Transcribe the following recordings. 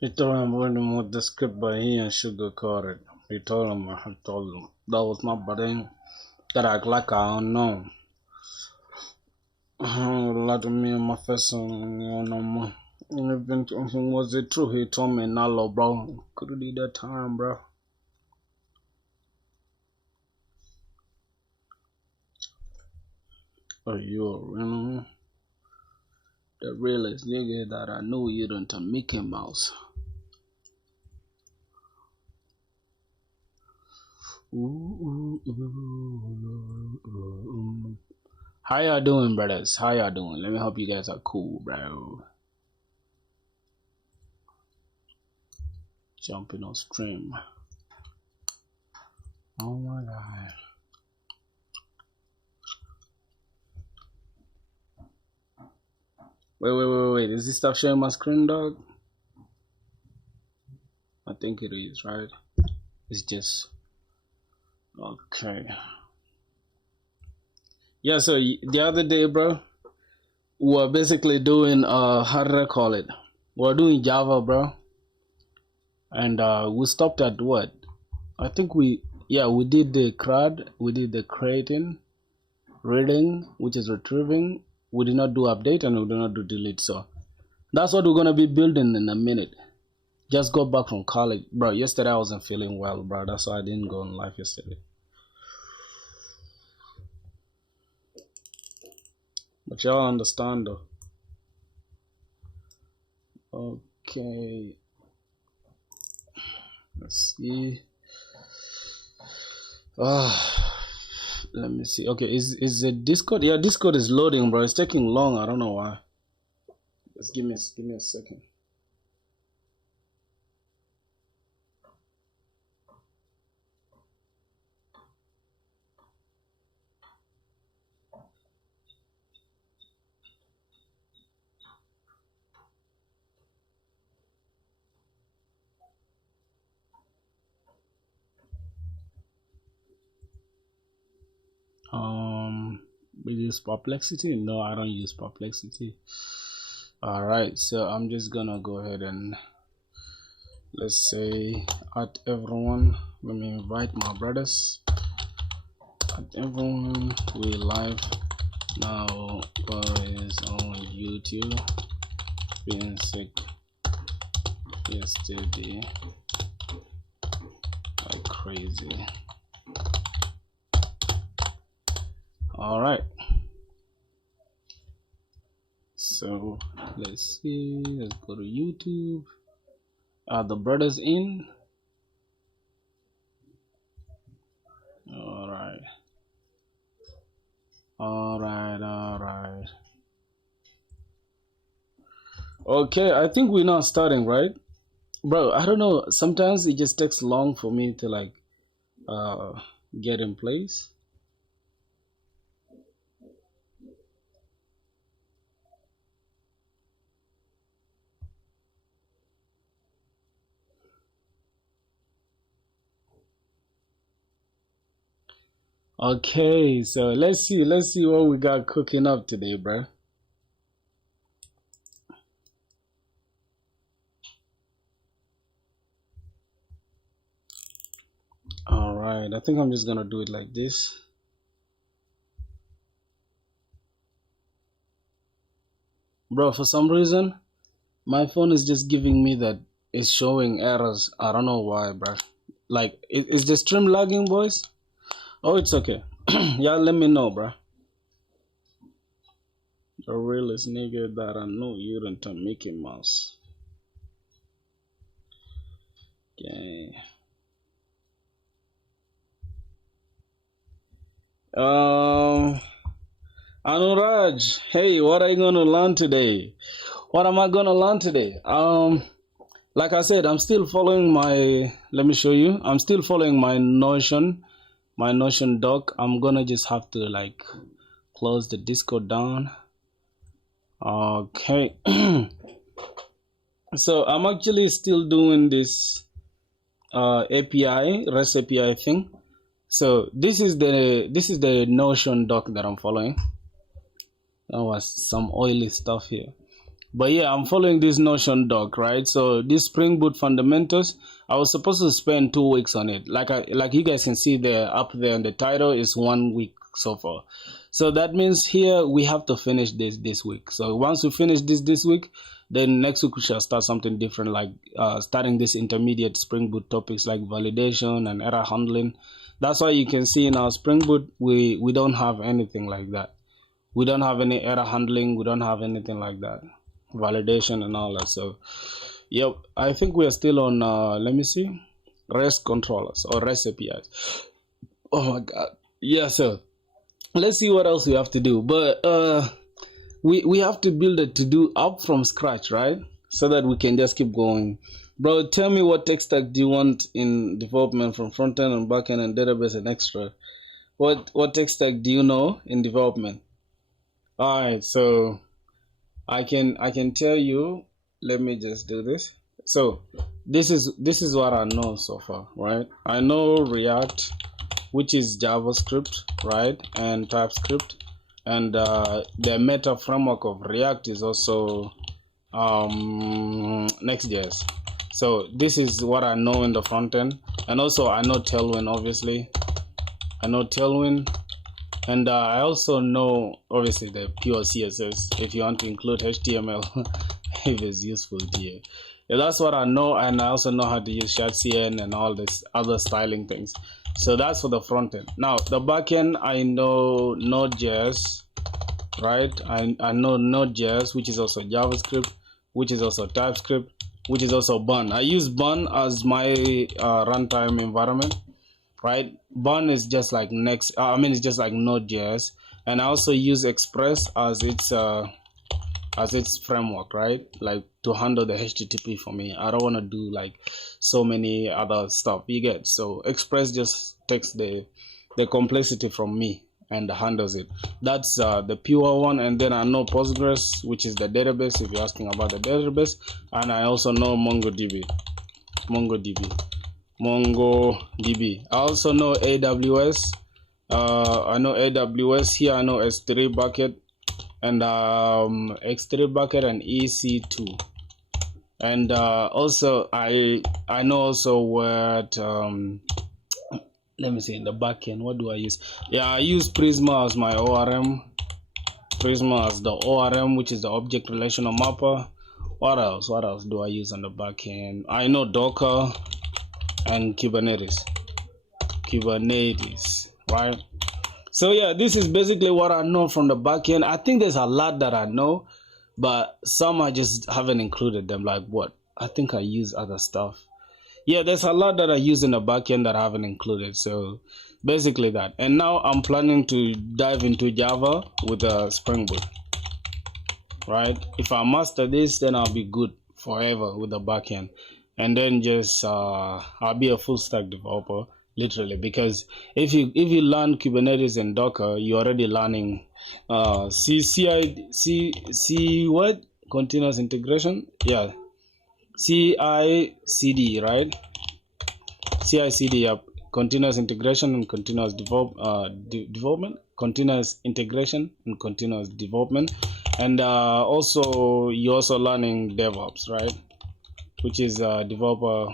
He told him when he moved the script, but he ain't sugarcoat it. He told him, I told him that was not budding. That act like I don't know. A lot of me and my first song, no more. Even was it true? He told me, nah, bro. Could do that time, bro. Oh, you the realest nigga that I knew you don't Mickey Mouse. How y'all doing, brothers? How y'all doing? Let me hope you guys are cool, bro. Jumping on stream. Oh my god. Wait. Is this stuff showing my screen, dog? I think it is, right? It's just okay. Yeah, so the other day, bro, we're basically doing how did I call it? We're doing Java, bro. And we stopped at what? I think we did the CRUD, we did the creating, reading, which is retrieving. We did not do update and we did not do delete. So that's what we're gonna be building in a minute. Just got back from college, bro. Yesterday I wasn't feeling well, bro. That's why I didn't go on live yesterday. But y'all understand though. Okay. Let's see. Let me see. Okay, is the Discord? Yeah, Discord is loading, bro. It's taking long. I don't know why. Just give me a second. We use Perplexity? No, I don't use Perplexity. All right, so I'm just gonna go ahead and let's say at everyone. Let me invite my brothers. At everyone, we live now. Boys on YouTube. Being sick yesterday like crazy. All right, so let's see, let's go to YouTube. Are the brothers in? All right. Okay, I think we're not starting, right? Bro, I don't know, sometimes it just takes long for me to like get in place. Okay, so let's see what we got cooking up today, bro. All right, I think I'm just gonna do it like this. Bro, for some reason my phone is just giving me that it's showing errors. I don't know why, bro. Like, is the stream lagging, boys? Oh, it's okay. Yeah, let me know, bro. The realest nigga that I know, you don't Mickey Mouse. Okay. Anuraj, hey, what are you gonna learn today? What am I gonna learn today? Like I said, I'm still following my. Let me show you. I'm still following my Notion doc. I'm gonna just have to like close the Discord down. Okay. So I'm actually still doing this API REST API thing. So this is the Notion doc that I'm following. That was some oily stuff here. But yeah, I'm following this Notion doc, right? So this Spring Boot fundamentals, I was supposed to spend 2 weeks on it. Like you guys can see there up there in the title is 1 week so far. So that means here we have to finish this week. So once we finish this week, then next week we shall start something different, like starting this intermediate Spring Boot topics like validation and error handling. That's why you can see in our Spring Boot we don't have anything like that. We don't have any error handling. We don't have anything like that, validation and all that. So yep, I think we are still on let me see, REST controllers or REST APIs. Oh my god, yeah. So let's see what else we have to do. But we have to build a to do up from scratch, right? So that we can just keep going. Bro, tell me, what tech stack do you want in development, from front end and back end and database and extra? What tech stack do you know in development? All right, so I can tell you. Let me just do this. So this is what I know so far, right? I know React, which is JavaScript, right, and TypeScript, and the meta framework of React is also Next.js. So this is what I know in the front end, and also I know Tailwind. Obviously, I know Tailwind. And I also know, obviously, the pure CSS, if you want to include HTML, if it's useful to you. Yeah, that's what I know, and I also know how to use ShadCN and all this other styling things. So that's for the front end. Now, the back end, I know Node.js, right? I know Node.js, which is also JavaScript, which is also TypeScript, which is also Bun. I use Bun as my runtime environment, right? Bun is just like it's just like Node.js, and I also use Express as its framework, right? Like to handle the HTTP for me. I don't want to do like so many other stuff. You get, so Express just takes the complexity from me and handles it. That's the pure one. And then I know Postgres, which is the database, if you're asking about the database, and I also know MongoDB. I also know AWS. I know AWS here. I know S3 bucket and X3 bucket and EC2. And also I know also what let me see, in the backend, what do I use? Yeah, I use Prisma as my ORM. Prisma as the ORM, which is the object relational mapper. What else? What else do I use on the backend? I know Docker and Kubernetes, right? So yeah, this is basically what I know from the backend. I think there's a lot that I know, but some I just haven't included them. Like what? I think I use other stuff. Yeah, there's a lot that I use in the backend that I haven't included. So basically that. And now I'm planning to dive into Java with Spring Boot, right? If I master this, then I'll be good forever with the backend, and then just I'll be a full stack developer, literally. Because if you learn Kubernetes and Docker, you're already learning what, continuous integration, yeah, CI/CD, right? CI/CD, yep. Continuous integration and continuous development, continuous integration and continuous development. And also you're also learning DevOps, right? Which is developer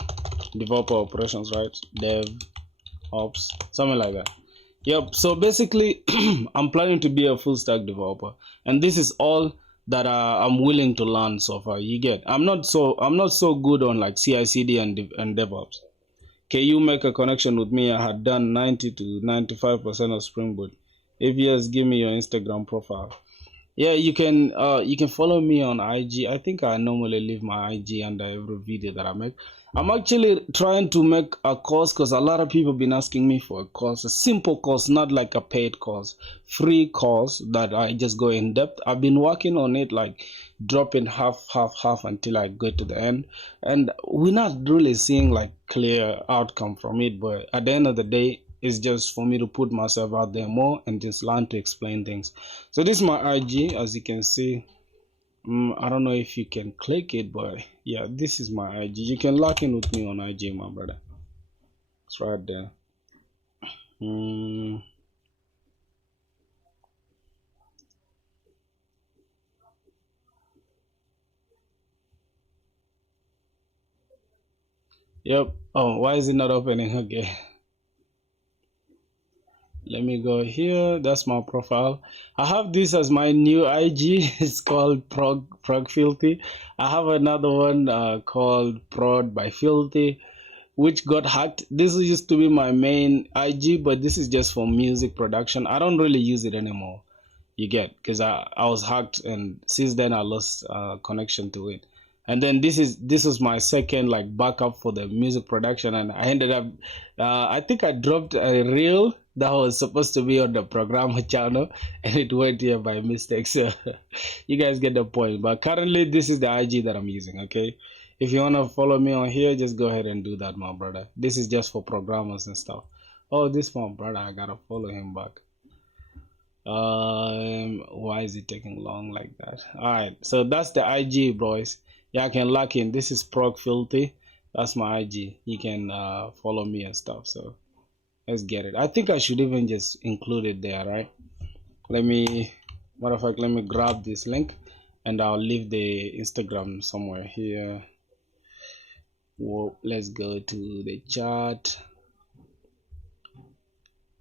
operations, right? DevOps, something like that. Yep. So basically, I'm planning to be a full stack developer, and this is all that I'm willing to learn so far. You get? I'm not so good on like CI/CD and DevOps. Can you make a connection with me? I had done 90 to 95% of Spring Boot. If yes, give me your Instagram profile. Yeah, you can follow me on IG. I think I normally leave my IG under every video that I make. I'm actually trying to make a course because a lot of people have been asking me for a course, a simple course, not like a paid course, free course that I just go in depth. I've been working on it, like dropping half until I go to the end, and we're not really seeing like clear outcome from it. But at the end of the day, it's just for me to put myself out there more and just learn to explain things. So this is my IG, as you can see. I don't know if you can click it, but yeah, this is my IG. You can lock in with me on IG, my brother. It's right there. Yep. Oh, why is it not opening? Okay. Let me go here. That's my profile. I have this as my new IG. It's called Prog Filthy. I have another one called Prod by Filthy, which got hacked. This used to be my main IG, but this is just for music production. I don't really use it anymore. You get, because I was hacked, and since then I lost connection to it. And then this is my second like backup for the music production, and I ended up I think I dropped a reel that was supposed to be on the programmer channel, and it went here by mistake. So you guys get the point. But currently this is the IG that I'm using. Okay, if you wanna follow me on here, just go ahead and do that, my brother. This is just for programmers and stuff. Oh, this my brother, I gotta follow him back. Why is it taking long like that? All right, so that's the IG, boys. Yeah, I can lock in. This is Prog Filthy. That's my IG. You can follow me and stuff. So let's get it. I think I should even just include it there, right? Let me, matter of fact, let me grab this link, and I'll leave the Instagram somewhere here. Well, let's go to the chat.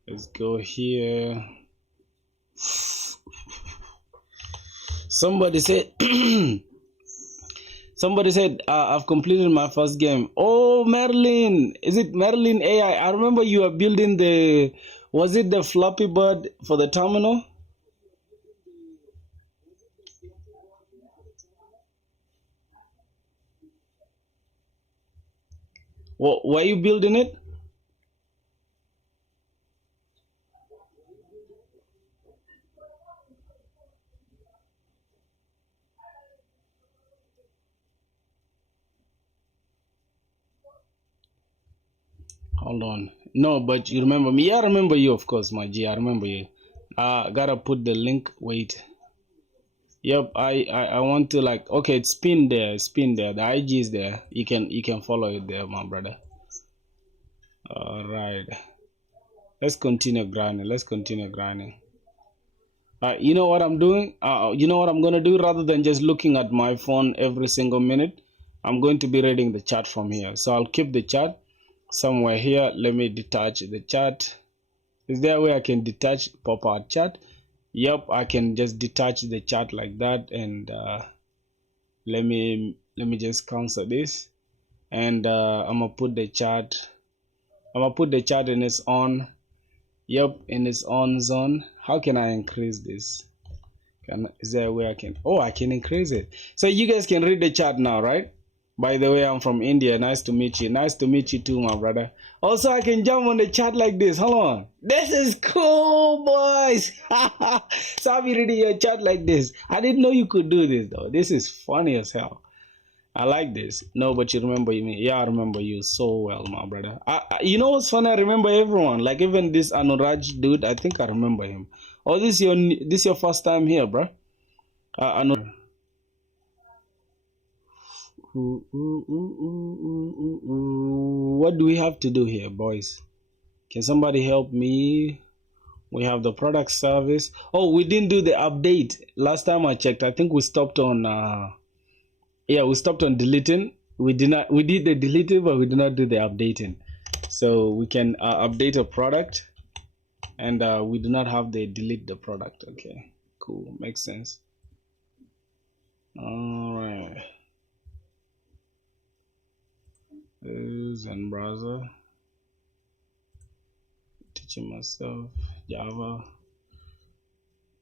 Let's go here. Somebody said I've completed my first game. Oh, Merlin, is it Merlin AI? I remember you were building was it the Flappy Bird for the terminal? Were you building it? Hold on. No, but you remember me. Yeah, I remember you, of course, my G. I remember you. Gotta put the link. Wait. Yep, I want to like, okay, it's pinned there. It's pinned there. The IG is there. You can follow it there, my brother. All right. Let's continue grinding. Let's continue grinding. You know what I'm doing? You know what I'm gonna do? Rather than just looking at my phone every single minute, I'm going to be reading the chat from here. So I'll keep the chat somewhere here. Let me detach the chat. Is there a way I can detach pop-out chat? Yep, I can just detach the chat like that, and let me just cancel this, and I'm gonna put the chat. I'm gonna put the chat in its on. Yep, in its on zone. How can I increase this? Is there a way I can? Oh, I can increase it. So you guys can read the chat now, right? By the way, I'm from India. Nice to meet you. Nice to meet you too, my brother. Also, I can jump on the chat like this. Hold on. This is cool, boys. So I'll be reading your chat like this. I didn't know you could do this, though. This is funny as hell. I like this. No, but you remember me. Yeah, I remember you so well, my brother. You know what's funny? I remember everyone. Like even this Anuraj dude. I think I remember him. Oh, this your first time here, bro? Anuraj. What do we have to do here, boys? Can somebody help me? We have the product service. Oh, we didn't do the update. Last time I checked, I think we stopped on we stopped on deleting. We did the deleting, but we did not do the updating. So we can update a product, and we do not have the delete the product. Okay, cool, makes sense. All right. Zen browser. Teaching myself Java.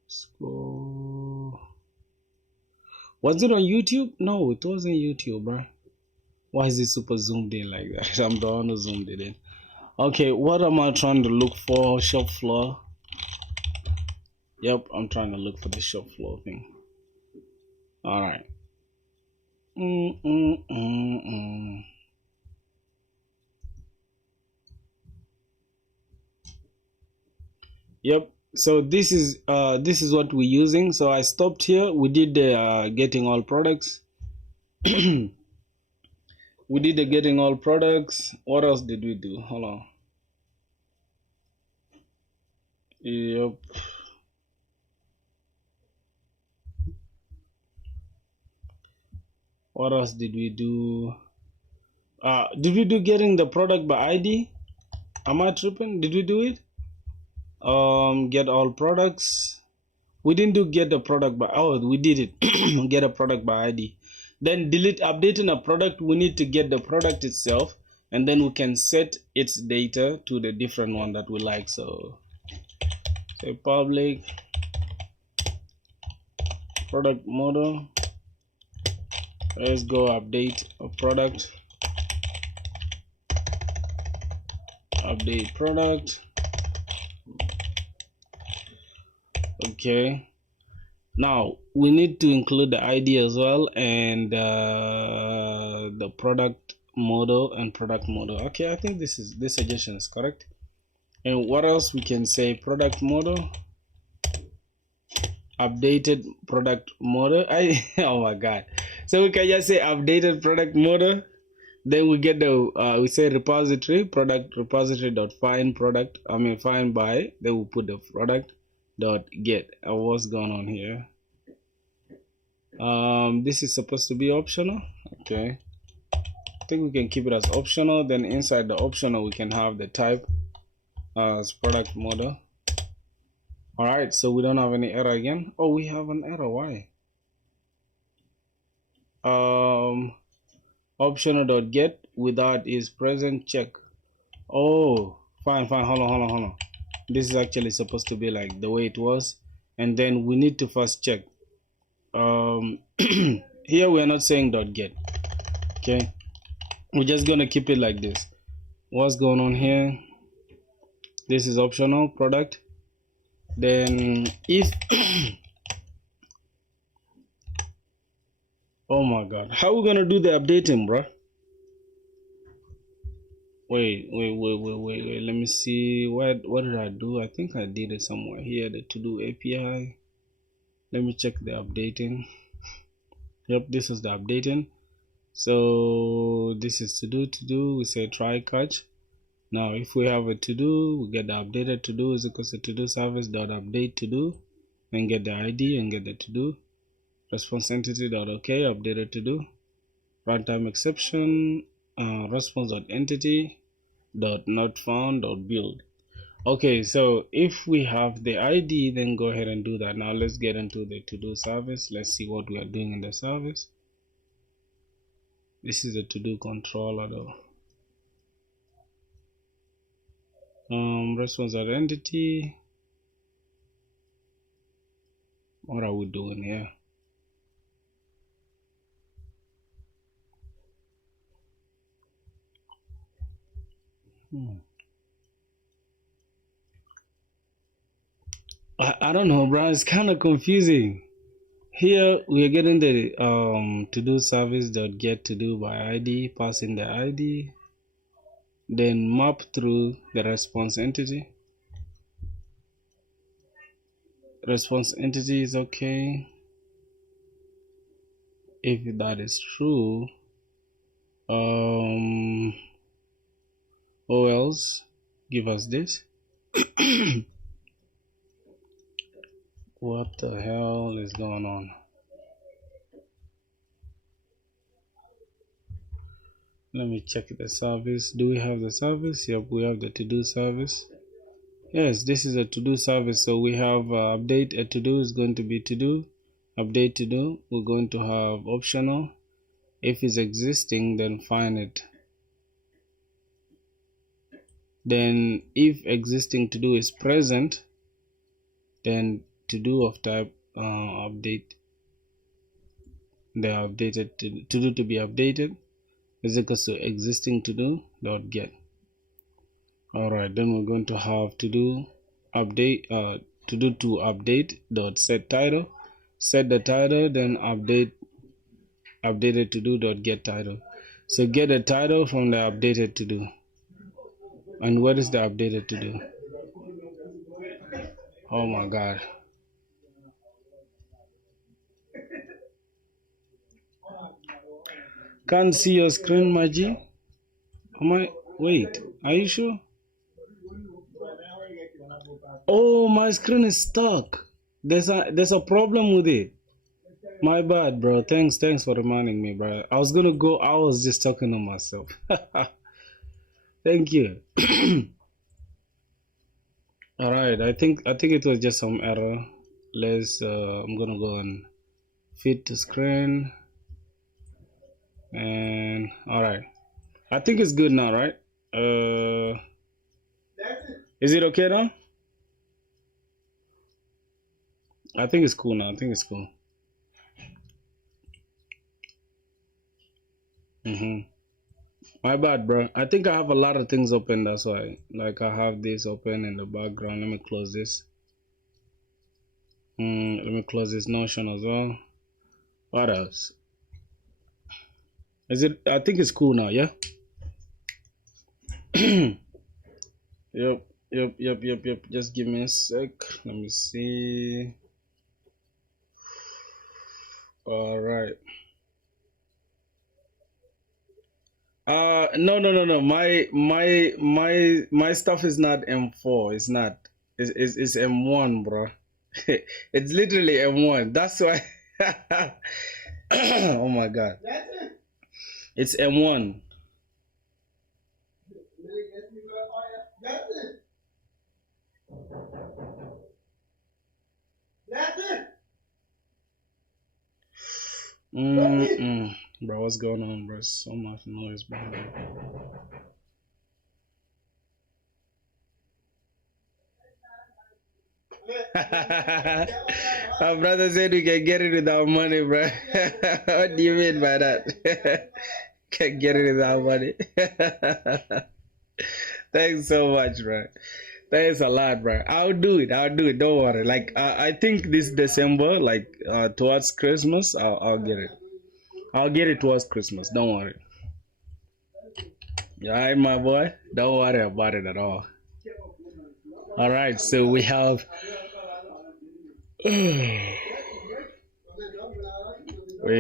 School. Was it on YouTube? No, it wasn't YouTube, bro. Why is it super zoomed in like that? I'm the one who zoomed it in. Okay, what am I trying to look for? Shop floor. Yep, I'm trying to look for the shop floor thing. All right. Yep. So this is what we're using. So I stopped here. We did the getting all products. We did the getting all products. What else did we do? Hold on. Yep. What else did we do? Did we do getting the product by ID? Am I tripping? Did we do it? Get all products. We didn't do get the product by, oh, we did it. Get a product by ID. Then delete, updating a product, we need to get the product itself, and then we can set its data to the different one that we like. So say public product model. Let's go update a product. Update product. Okay. Now we need to include the ID as well, and the product model and product model. Okay, I think this suggestion is correct. And what else we can say? Product model, updated product model. Oh my god. So we can just say updated product model. Then we get the we say repository product repository dot find product. Find by. Then we put the product dot get. What's going on here? This is supposed to be optional. Okay, I think we can keep it as optional. Then inside the optional we can have the type as product model. All right, so we don't have any error again. Oh, we have an error. Why? Optional dot get without is present check. Oh, fine, hold on. This is actually supposed to be like the way it was, and then we need to first check. Here we are not saying dot get. Okay, we're just gonna keep it like this. What's going on here? This is optional product. Then if oh my god, how are we gonna do the updating, bro? Wait, let me see. What did I do? I think I did it somewhere here, the to-do API. Let me check the updating. Yep, this is the updating. So this is to do. We say try catch. Now if we have a to do, we get the updated to do is equal to do service dot update to do, then get the ID and get the to do. Response entity dot okay, updated to do. Runtime exception, response dot entity dot not found dot build. Okay, so if we have the ID, then go ahead and do that. Now let's get into the to-do service. Let's see what we are doing in the service. This is a to-do controller though. Response identity. What are we doing here? I don't know, bro. It's kind of confusing. Here we are getting the to do service dot get to do by ID, passing the ID, then map through the response entity. Response entity is okay. If that is true, or else give us this. What the hell is going on? Let me check the service. Do we have the service? Yep, we have the to-do service. Yes, this is a to-do service. So we have update a to-do is going to be to-do, update to-do. We're going to have optional. If it's existing, then find it. Then if existing to-do is present, then to-do of type update, the updated to-do to be updated is equals to existing to-do dot get. All right, then we're going to have to-do update to-do to update dot set title, set the title, then updated to-do dot get title. So get a title from the updated to-do. And what is the updated to-do? Oh my god. Can't see your screen, Maji. Wait, are you sure? Oh, my screen is stuck. There's a problem with it. My bad, bro. Thanks for reminding me, bro. I was gonna go. I was just talking to myself. Thank you. All right. I think it was just some error. Let's. I'm gonna go and fit to screen. And all right. I think it's good now, right? Is it okay now? I think it's cool now. I think it's cool. My bad, bro. I think I have a lot of things open. That's why. Like I have this open in the background. Let me close this. Let me close this Notion as well. What else? Is it? I think it's cool now. Yeah. Yep. Just give me a sec. Let me see. All right. No. My stuff is not M4. It's not. It's M1, bro. It's literally M1. That's why. Oh my God. It's M1. Bro, what's going on, bro? So much noise behind me. My brother said we can get it without money, bro. What do you mean by that? Can get it without money. Thanks so much, bro. Thanks a lot, bro. I'll do it. Don't worry. Like I think this December, like towards Christmas, I'll get it. I'll get it towards Christmas. Don't worry. All right, my boy. Don't worry about it at all. All right. So we have. Wait,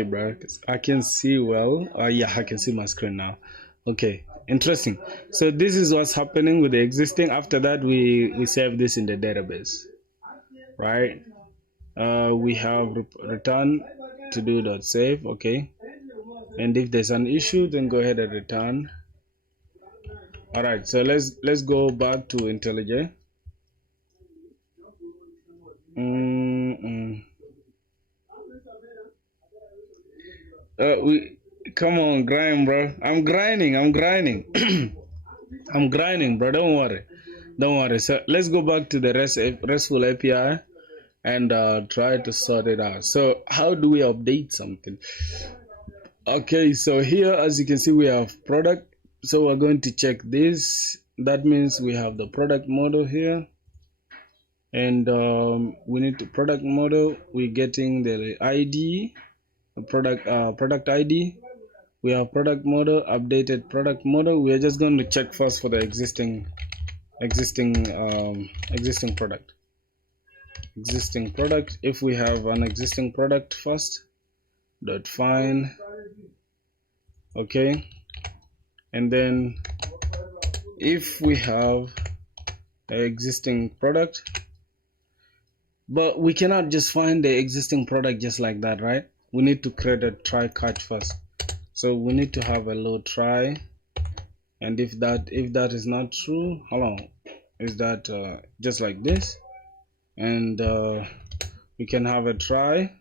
bro. I can see well. Yeah, I can see my screen now. Okay. Interesting. So this is what's happening with the existing. After that, we save this in the database, right? We have return to do dot save. Okay. And if there's an issue, then go ahead and return. All right. So let's go back to IntelliJ. We come on, grind, bro. I'm grinding. I'm grinding, bro. Don't worry. So let's go back to the RESTful API and try to sort it out. So how do we update something? Okay, so here, as you can see, we have product. So we're going to check this. That means we have the product model here, and we need to product model. We're getting the ID, product ID. We have product model, updated product model. We are just going to check first for the existing product. If we have an existing product first, dot find. Okay, and then if we have an existing product, but we cannot just find the existing product just like that, right? We need to create a try catch first. So we need to have a load try, and if that is not true, hold on, is that just like this, and we can have a try,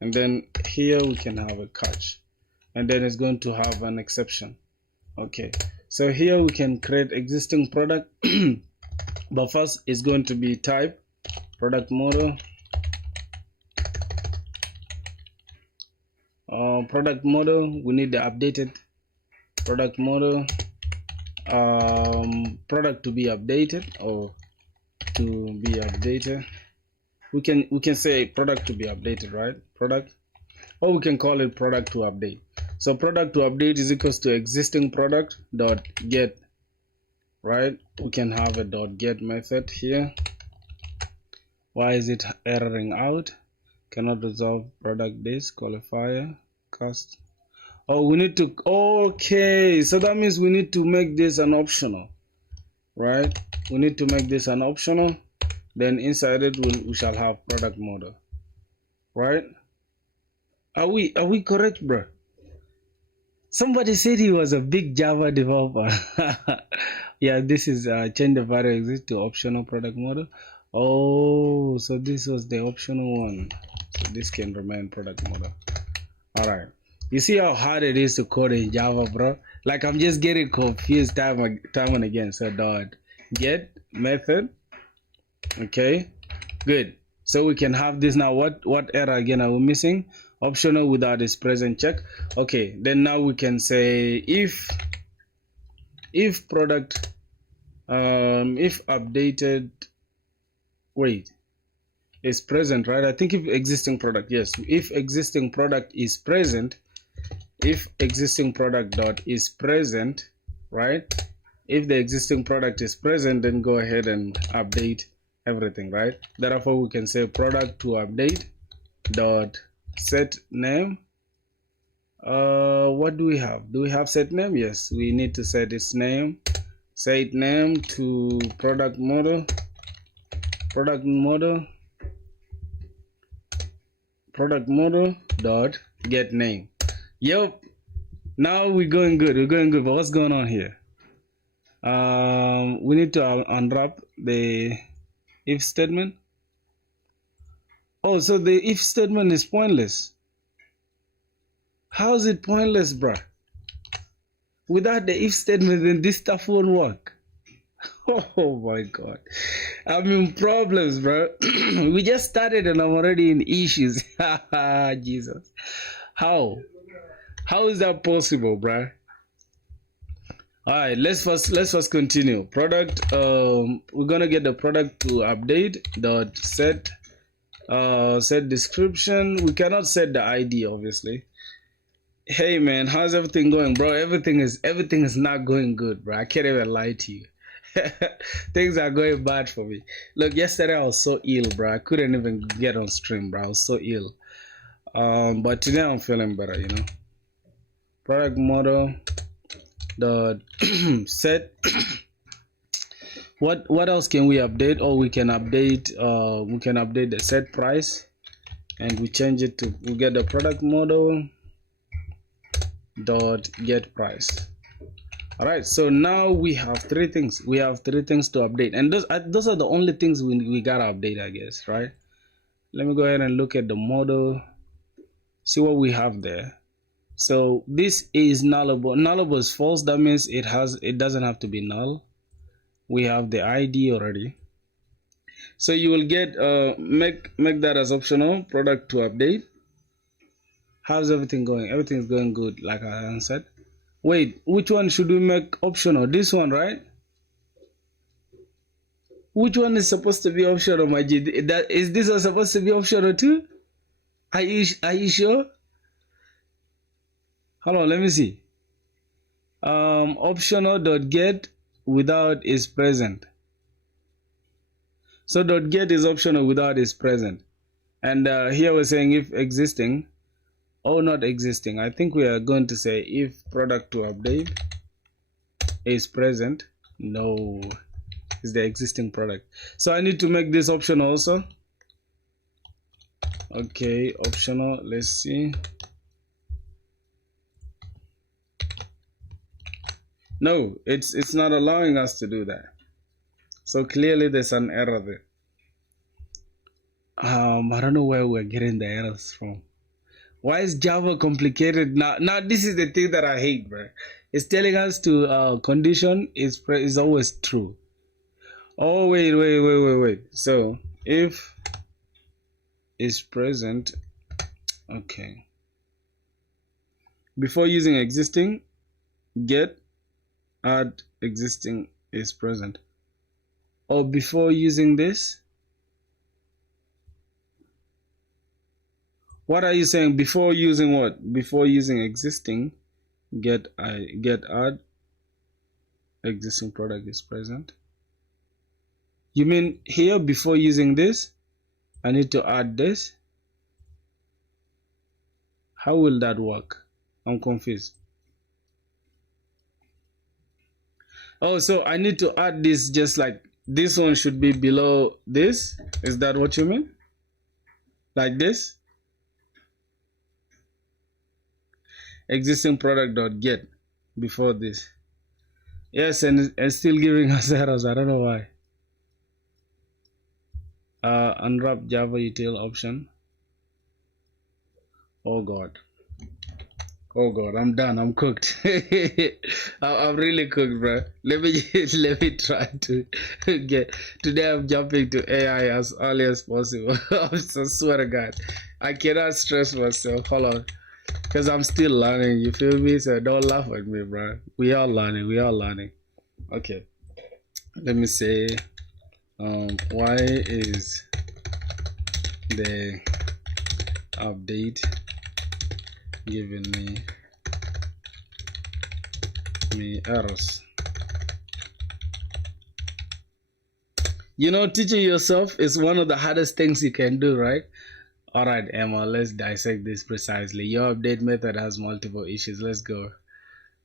and then here we can have a catch, and then it's going to have an exception. Okay, so here we can create existing product, but first it's going to be type product model. Product model, we need the updated product model, product to be updated or to be updated. We can say product to be updated, right? Product, or we can call it product to update. So product to update is equals to existing product dot get, right? We can have a dot get method here. Why is it erroring out? Cannot resolve product disqualifier cost. Oh, we need to, okay, so that means we need to make this an optional, right? We need to make this an optional. Then inside it we shall have product model, right? Are we correct, bro? Somebody said he was a big Java developer. Yeah, this is change the variable exist to optional product model. Oh, so this was the optional one. So this can remain product model. All right. You see how hard it is to code in Java, bro? Like I'm just getting confused time and again. So dot get method. Okay, good. So we can have this now. What error again are we missing? Optional without is present check. Okay, then now we can say if product if updated wait is present, right? I think if existing product, yes, if existing product is present, if existing product dot is present, right? If the existing product is present, then go ahead and update everything, right? Therefore we can say product to update dot set name. What do we have? Do we have set name? Yes, we need to set its name. Set name to product model dot get name. Yep, now we're going good. But what's going on here? We need to unwrap the if statement. Oh, so the if statement is pointless. How is it pointless, bruh? Without the if statement, then this stuff won't work. Oh my god, I'm in problems, bro. We just started and I'm already in issues. Jesus, how is that possible, bruh? All right, let's first continue. Product, we're gonna get the product to update dot set set description. We cannot set the ID, obviously. Hey man, how's everything going, bro? Everything is not going good, bro. I can't even lie to you. Things are going bad for me. Look, yesterday I was so ill, bro. I couldn't even get on stream, bro. I was so ill. But today I'm feeling better, you know. Product model the set. What else can we update? Oh, we can update the set price, and we change it to, we get the product model dot get price. All right, so now we have three things. We have three things to update, and those are the only things we gotta update, I guess, right? Let me go ahead and look at the model, see what we have there. So this is nullable. Nullable is false. That means it doesn't have to be null. We have the ID already. So you will get make that as optional. Product to update. How's everything going? Everything's going good, like I answered. Wait, which one should we make optional? This one, right? Which one is supposed to be optional, my G? Is this one supposed to be optional too? Are you sure? Hold on, let me see. Optional dot get without is present. So dot get is optional without is present. And here we're saying if existing. Oh, not existing. I think we are going to say if product to update is present. No, it's the existing product. So I need to make this optional also. Okay, optional. Let's see. No, it's not allowing us to do that. So clearly there's an error there. I don't know where we're getting the errors from. Why is Java complicated now? Now this is the thing that I hate, bro. It's telling us to condition is always true. Oh wait. So if is present, okay. Before using existing, get add existing is present. Or before using this. What are you saying? Before using what? Before using existing, get add existing product is present. You mean here before using this, I need to add this? How will that work? I'm confused. Oh, so I need to add this, just like this one should be below this. Is that what you mean? Like this? existing product.get before this. Yes, and it's still giving us errors. I don't know why. Unwrap Java util option. Oh God. Oh God, I'm done. I'm cooked. I'm really cooked, bro. Let me try to get. Today I'm jumping to AI as early as possible. I swear to God, I cannot stress myself. Hold on, because I'm still learning. You feel me? So don't laugh at me, bro. We are learning. We are learning. Okay. Let me say, why is the update giving me errors? You know, teaching yourself is one of the hardest things you can do, right? All right, Emma, let's dissect this precisely. Your update method has multiple issues. Let's go.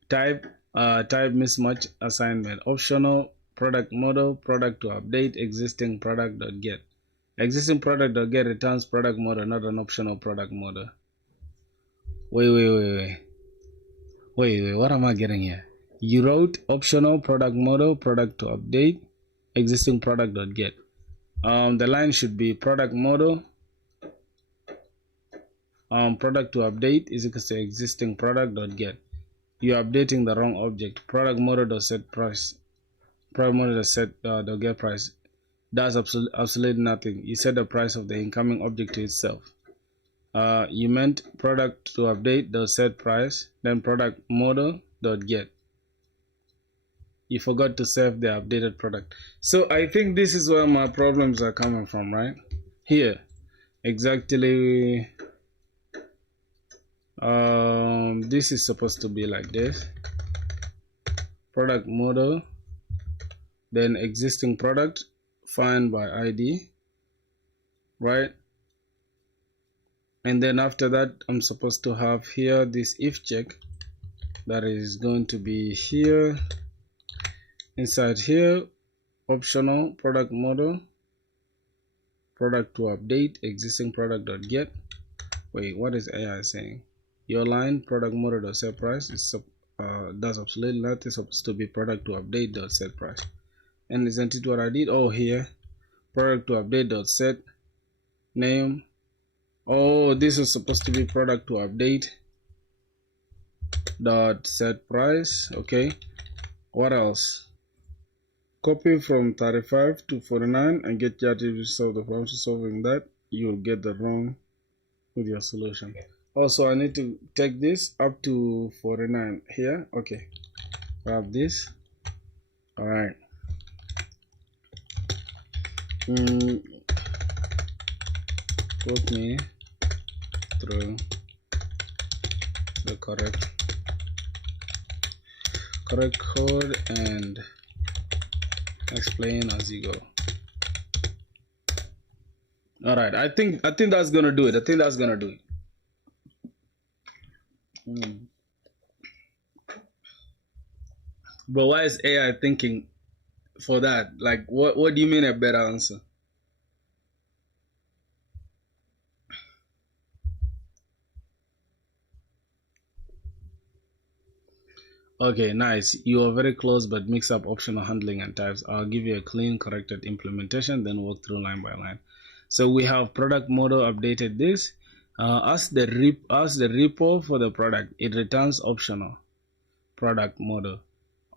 Type mismatch assignment, optional, product model, product to update, existing product.get. Existing product.get returns product model, not an optional product model. Wait, what am I getting here? You wrote optional product model, product to update, existing product.get. The line should be product model, product to update is equal to existing product.get. You're updating the wrong object. Product model.set price. Product model.set.get price. Does absolutely nothing. You set the price of the incoming object to itself. You meant product to update.set price, then product model.get. You forgot to save the updated product. So I think this is where my problems are coming from, right? Here, exactly. This is supposed to be like this: product model, then existing product, find by ID, right? And then after that, I'm supposed to have here this if check that is going to be here. Inside here, optional product model, product to update, existing product.get. Wait, what is AI saying? Your line product model.set price is does absolutely nothing. It's supposed to be product to update.set price. And isn't it what I did? Oh, here, product to update.set name. Oh, this is supposed to be product to update dot set price. Okay, what else? Copy from 35 to 49 and get your to solve the problem. Solving that, you'll get the wrong with your solution. Also, I need to take this up to 49 here. Okay, grab this. All right. Put me through the correct code and explain as you go. All right, I think that's gonna do it. But why is AI thinking for that? Like, what do you mean a better answer? Okay, nice. You are very close, but mix up optional handling and types. I'll give you a clean, corrected implementation, then walk through line by line. So we have product model updated this. As the repo for the product, it returns optional product model.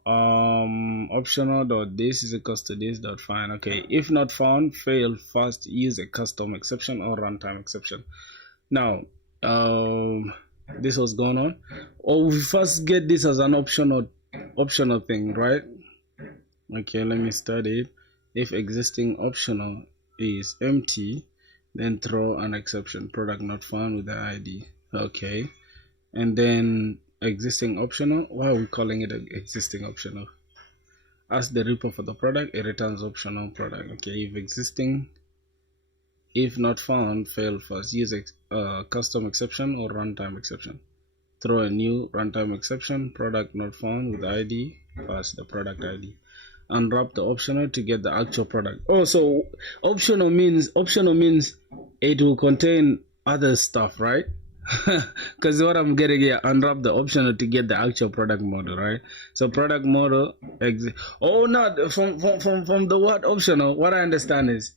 Optional dot this is equals to this dot find. Okay, if not found, fail first, use a custom exception or runtime exception. Now, this was going on. Or we first get this as an optional thing, right? Okay, let me study it. If existing optional is empty, then throw an exception, product not found with the ID. Okay, and then existing optional, why are we calling it existing optional? As the repo for the product, it returns optional product. Okay, if existing, if not found, fail first, use custom exception or runtime exception. Throw a new runtime exception, product not found with ID, pass the product ID. Unwrap the optional to get the actual product. Oh, so optional means it will contain other stuff, right? Because what I'm getting here, unwrap the optional to get the actual product model, right? So product model oh, not from the word optional. What I understand is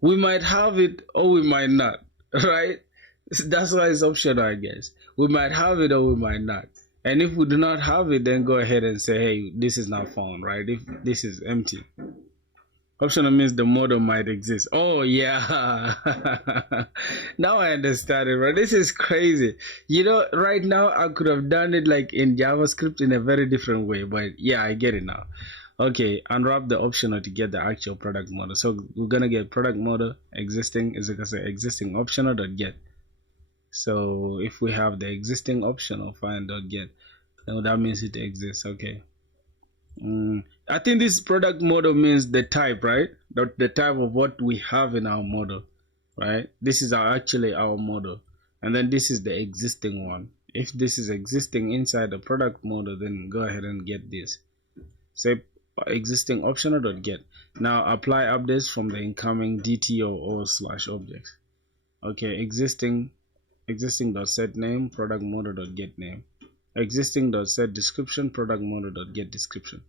we might have it or we might not, right? That's why it's optional, I guess. We might have it or we might not. And if we do not have it, then go ahead and say, hey, this is not found, right? If this is empty. Optional means the model might exist. Oh, yeah. Now I understand it, right? This is crazy. You know, right now I could have done it like in JavaScript in a very different way, but yeah, I get it now. Okay, unwrap the optional to get the actual product model. So we're going to get product model existing is equal to existing optional dot get. So if we have the existing optional find dot get, then that means it exists. Okay. I think this product model means the type, right? The type of what we have in our model, right? This is actually our model, and then this is the existing one. If this is existing inside the product model, then go ahead and get this. Say existing optional dot get. Now apply updates from the incoming DTO or slash objects. Okay, existing dot set name product model dot get name. Existing dot set description product model dot get description.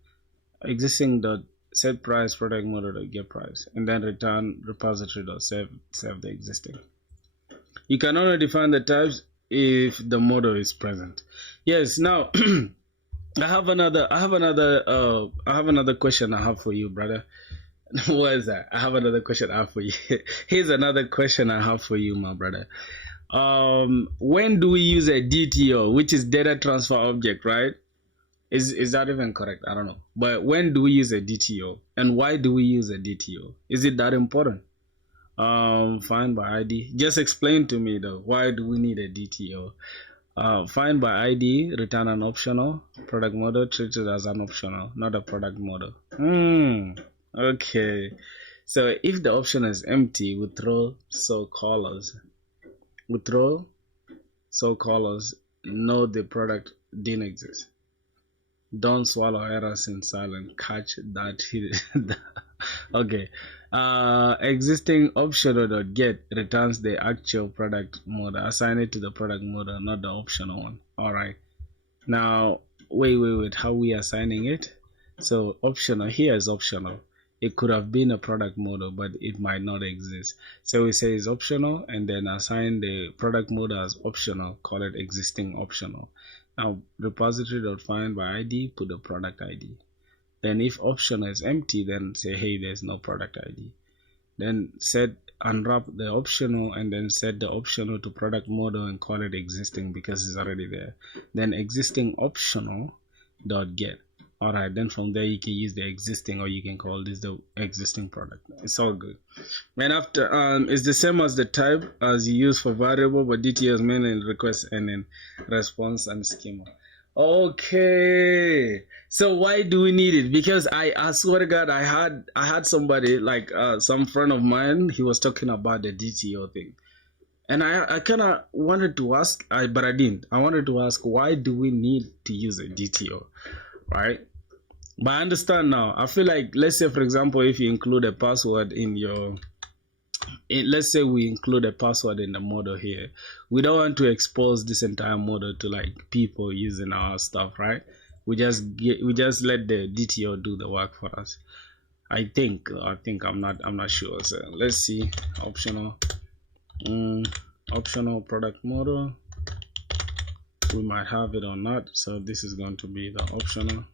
Existing dot set price product model dot get price, and then return repository dot save the existing. You can only define the types if the model is present. Yes. Now I have another question I have for you, brother. What is that? I have another question I have for you. Here's another question I have for you, my brother. When do we use a DTO, which is data transfer object, right? Is that even correct? I don't know. But when do we use a DTO, and why do we use a DTO? Is it that important? Find by ID. Just explain to me though. Why do we need a DTO? Find by ID, return an optional product model, treat it as an optional, not a product model. Okay. So if the option is empty, we throw so callers. Know the product didn't exist. Don't swallow errors in silence. Catch that hit. Okay. Existing optional.get returns the actual product model. Assign it to the product model, not the optional one. All right. Now, wait. How we assigning it? So optional here is optional. It could have been a product model, but it might not exist. So we say it's optional, and then assign the product model as optional. Call it existing optional. Now repository.find by ID, put the product ID. Then if optional is empty, then say, hey, there's no product ID. Then unwrap the optional, and then set the optional to product model and call it existing because it's already there. Then existing optional dot get. All right, then from there you can use the existing, or you can call this the existing product. It's all good. And after it's the same as the type as you use for variable, but DTO is mainly in request and in response and schema. Okay, so why do we need it? Because I swear to God, I had somebody like some friend of mine. He was talking about the DTO thing, and I kind of wanted to ask, but I didn't. I wanted to ask, why do we need to use a DTO, right? But I understand now. I feel like, let's say for example, if you include a password in your, let's say we include a password in the model here, we don't want to expose this entire model to like people using our stuff, right? We just let the DTO do the work for us. I think I'm not sure. So let's see, optional product model. We might have it or not. So this is going to be the optional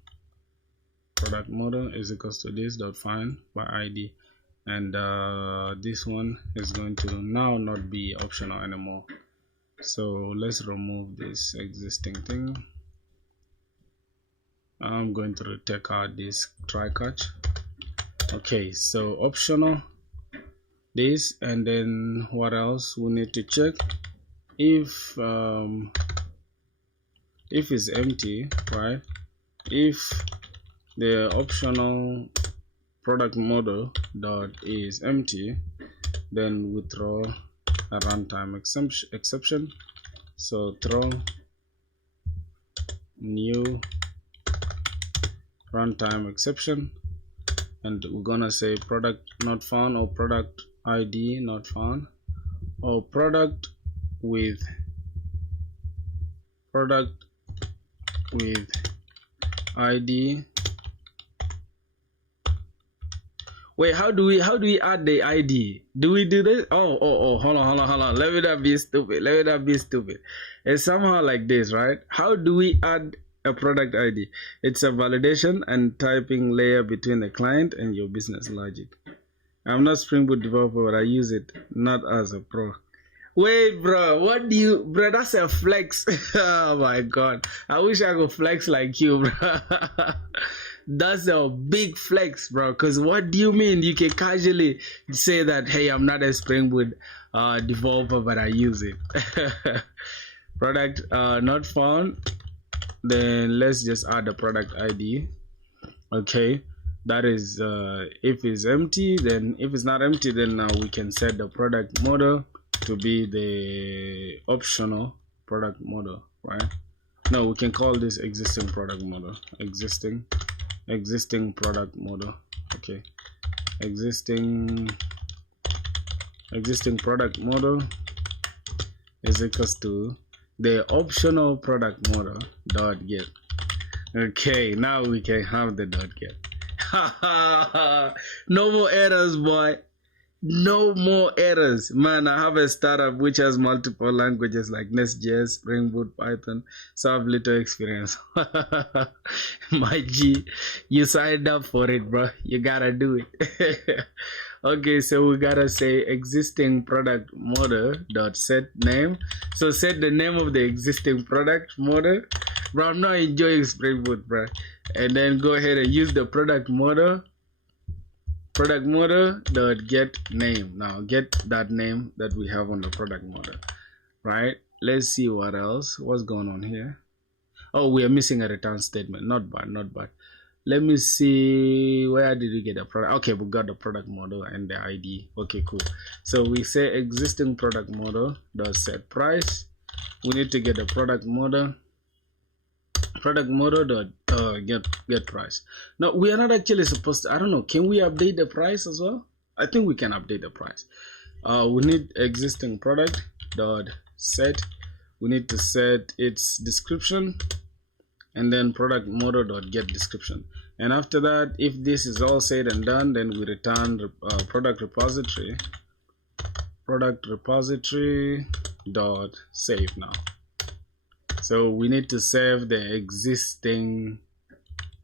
product model is equals to this dot find by ID, and this one is going to now not be optional anymore. So let's remove this existing thing. I'm going to take out this try catch. Okay, so optional this, and then what else we need to check? If it's empty, right? If the optional product model dot is empty, then we throw a runtime exception. So throw new runtime exception, and we're gonna say product not found, or product ID not found, or product with product with ID. Wait, how do we add the ID? Do we do this? Oh, hold on. Let me not be stupid. It's somehow like this, right? How do we add a product ID? It's a validation and typing layer between the client and your business logic. I'm not Spring Boot developer, but I use it not as a pro. Wait, bro, bro, that's a flex. Oh my God. I wish I could flex like you, bro. That's a big flex, bro. Because what do you mean? You can casually say that, hey, I'm not a Spring Boot developer, but I use it. Product not found. Then let's just add a product ID. Okay. That is if it's empty. Then if it's not empty, then we can set the product model to be the optional product model, right? No, we can call this existing product model. Existing product model. Okay, existing product model is equals to the optional product model dot get. Okay, now we can have the dot get. No more errors, boy. No more errors, man. I have a startup which has multiple languages like Nest.js, Spring Boot, Python, so I have little experience. My G, you signed up for it, bro. You gotta do it. Okay, so we gotta say existing product model dot set name. So set the name of the existing product model. Bro, I'm not enjoying Spring Boot, bro. And then go ahead and use the product model dot get name. Now get that name that we have on the product model, right? Let's see what else. What's going on here? Oh, we are missing a return statement. Not bad. Let me see, where did we get the product? Okay, we got the product model and the ID. Okay, cool. So we say existing product model dot set price. We need to get the product model dot get price. Now we are not actually supposed to, I don't know, can we update the price as well? I think we can update the price. We need existing product dot set. We need to set its description and then product model dot get description. And after that, if this is all said and done, then we return product repository dot save now. So we need to save the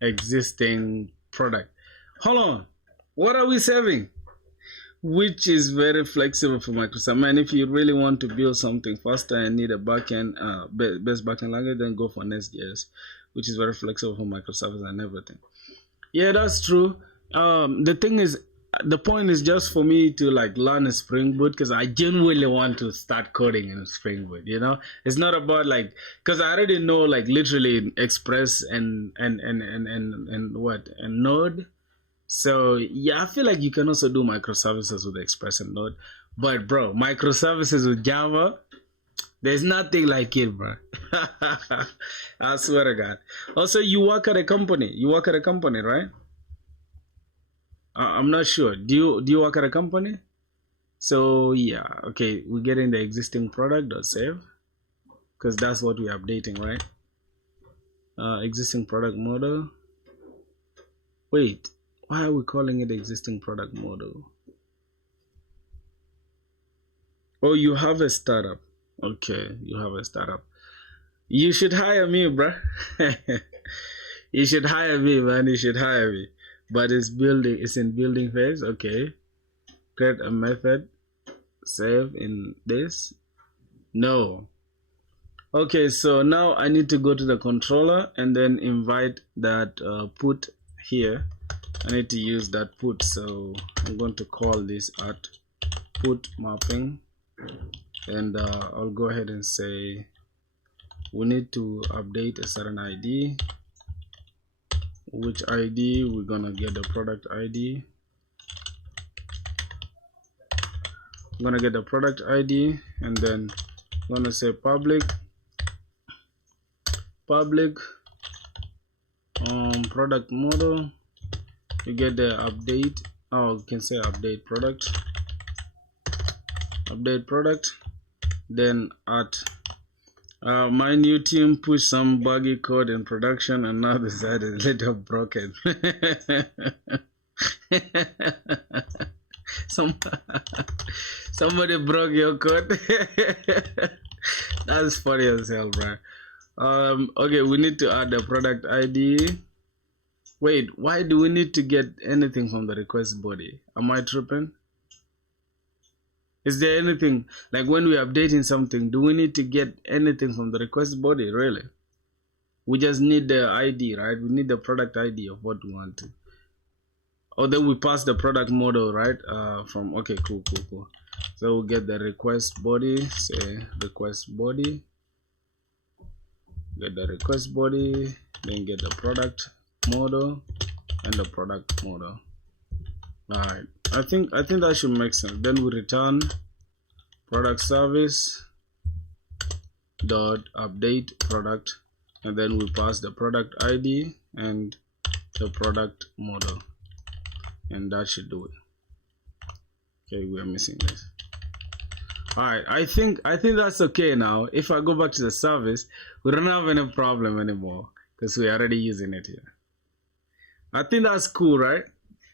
existing product. Hold on, what are we saving? Which is very flexible for Microsoft. Man, if you really want to build something faster and need a backend, best backend language, then go for Nest.js, which is very flexible for microservices and everything. Yeah, that's true. The thing is, the point is just for me to like learn a Spring Boot because I genuinely want to start coding in Spring Boot. You know, it's not about like, because I already know like literally Express and Node. So yeah, I feel like you can also do microservices with Express and Node. But bro, microservices with Java, there's nothing like it, bro. I swear to God. Also, you work at a company. Right? I'm not sure. Do you work at a company? So yeah, okay. We're getting the existing product.save because that's what we're updating, right? Existing product model. Wait, why are we calling it existing product model? Oh, you have a startup. Okay, you have a startup. You should hire me, bro. You should hire me, man. You should hire me. But it's in building phase. Okay. Create a method. Save in this. No. Okay, so now I need to go to the controller and then invite that put here. I need to use that put. So I'm going to call this at put mapping. And I'll go ahead and say we need to update a certain ID. Which ID? We're gonna get the product ID. I'm gonna get the product ID and then I'm gonna say public product model. You get the update. Oh, you can say update product. Then at My new team pushed some buggy code in production and now decided to let it broken. Some, somebody broke your code. That's funny as hell, bro. Okay, we need to add the product ID. Wait, why do we need to get anything from the request body? Am I tripping? Is there anything, like when we're updating something, do we need to get anything from the request body, really? We just need the ID, right? We need the product ID of what we want to. Oh, then we pass the product model, right? From, okay, cool. So we'll get the request body, say request body. Get the request body, then get the product model and the product model. Alright, I think that should make sense. Then we return product service dot update product, and then we pass the product ID and the product model, and that should do it. Okay, we are missing this. Alright, I think that's okay now. If I go back to the service, we don't have any problem anymore because we're already using it here. I think that's cool, right?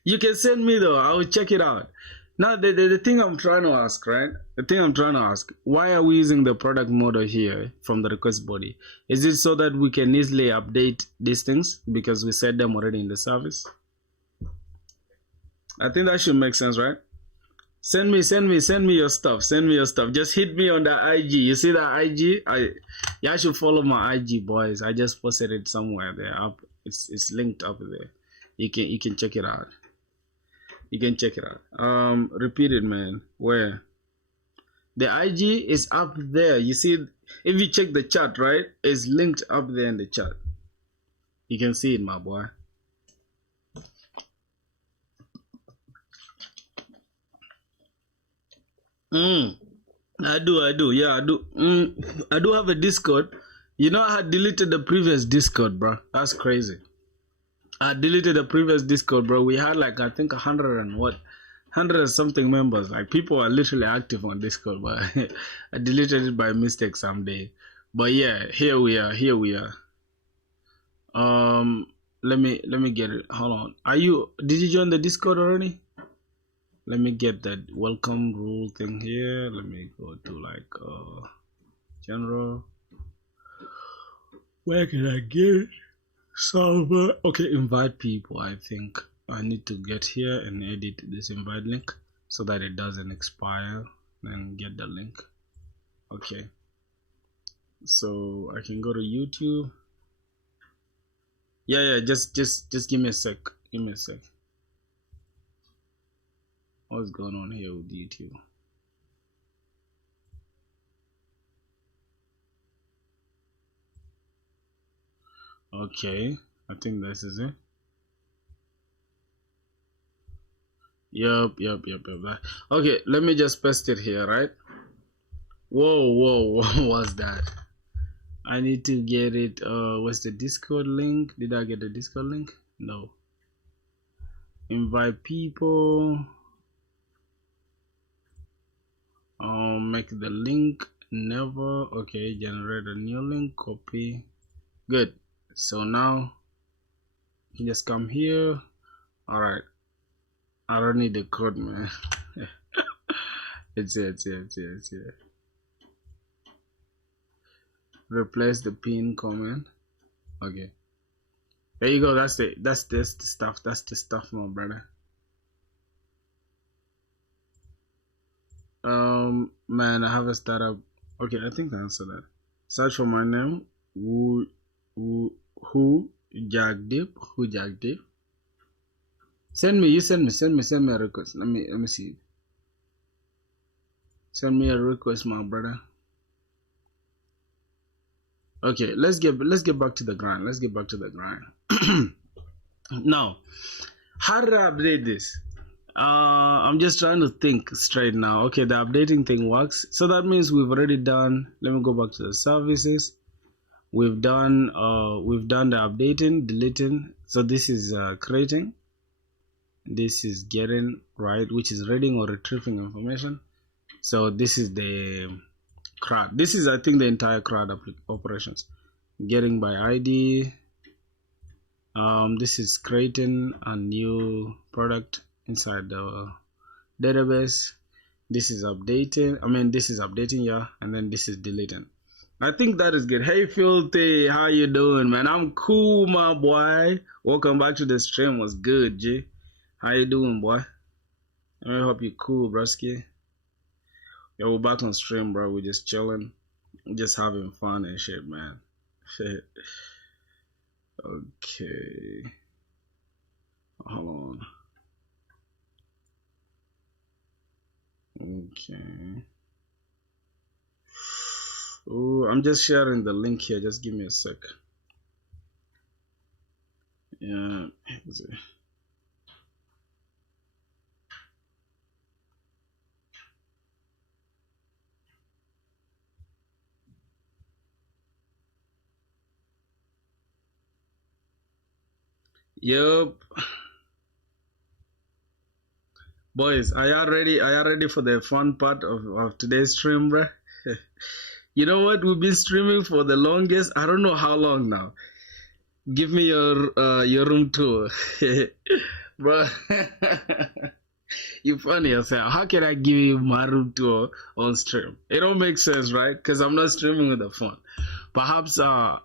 You can send me though, I will check it out. Now the thing I'm trying to ask, right? The thing I'm trying to ask, why are we using the product model here from the request body? Is it so that we can easily update these things because we set them already in the service? I think that should make sense, right? Send me your stuff. Send me your stuff. Just hit me on the IG. You see that IG? You should follow my IG, boys. I just posted it somewhere there. Up, it's linked up there. You can check it out. You can check it out. Repeat it, man. Where? The IG is up there. You see, if you check the chat, right? It's linked up there in the chat. You can see it, my boy. I do. Yeah, I do. I do have a Discord. You know, I had deleted the previous Discord, bro. That's crazy. I deleted the previous Discord, bro. We had like, I think 100 and something members. Like, people are literally active on Discord, but I deleted it by mistake someday. But yeah, here we are. Let me get it. Hold on. Did you join the Discord already? Let me get that welcome rule thing here. Let me go to like general. Where can I get it? Server. Okay, invite people. I think I need to get here and edit this invite link so that it doesn't expire. Then get the link. Okay. So I can go to YouTube. Yeah. Just give me a sec. What's going on here with YouTube? Okay, I think this is it. Yup. Okay, let me just paste it here, right? Whoa, what's that? I need to get it. What's the Discord link? Did I get the Discord link? No. Invite people. Make the link. Never. Okay, generate a new link. Copy. Good. So now you just come here. All right. I don't need the code, man. It's here. Replace the pin comment. Okay. There you go. That's the stuff. That's the stuff, my brother. Man, I have a startup. Okay, I think I answered that. Search for my name. Who Jagdeep? Send me a request. Let me see. Send me a request, my brother. Okay, let's get back to the grind. Now, how did I update this? I'm just trying to think straight now. Okay, the updating thing works. So that means we've already done. Let me go back to the services. We've done the updating, deleting. So this is creating. This is getting, right, which is reading or retrieving information. So this is the CRUD. This is, I think, the entire CRUD operations. Getting by ID. This is creating a new product inside the database. This is updating. This is updating, yeah, and then this is deleting. I think that is good. Hey, Filthy, how you doing, man? I'm cool, my boy. Welcome back to the stream. What's good, G? How you doing, boy? I hope you cool, broski. Yo, we're back on stream, bro. We're just chilling, just having fun and shit, man. Shit. Okay. Hold on. Okay. Oh, I'm just sharing the link here. Just give me a sec. Yeah. Yup. Boys, are y'all ready? Are y'all ready for the fun part of today's stream, bruh? You know what? We've been streaming for the longest. I don't know how long now. Give me your room tour, bro. You funny yourself. How can I give you my room tour on stream? It don't make sense, right? Because I'm not streaming with the phone. Perhaps I'll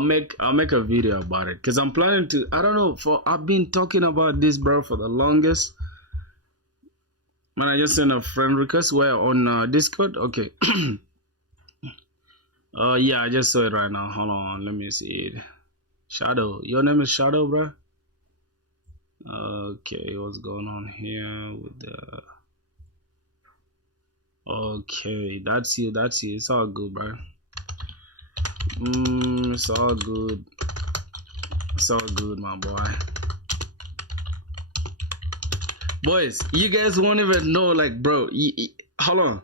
make a video about it. Because I'm planning to. I don't know. I've been talking about this, bro, for the longest. Man, I just sent a friend request. Where on Discord? Okay. Yeah, I just saw it right now. Hold on, let me see it. Shadow, your name is Shadow, bro? Okay, what's going on here with the... Okay, that's you. It's all good, bro. It's all good. It's all good, my boy. Boys, you guys won't even know, like, bro. Hold on.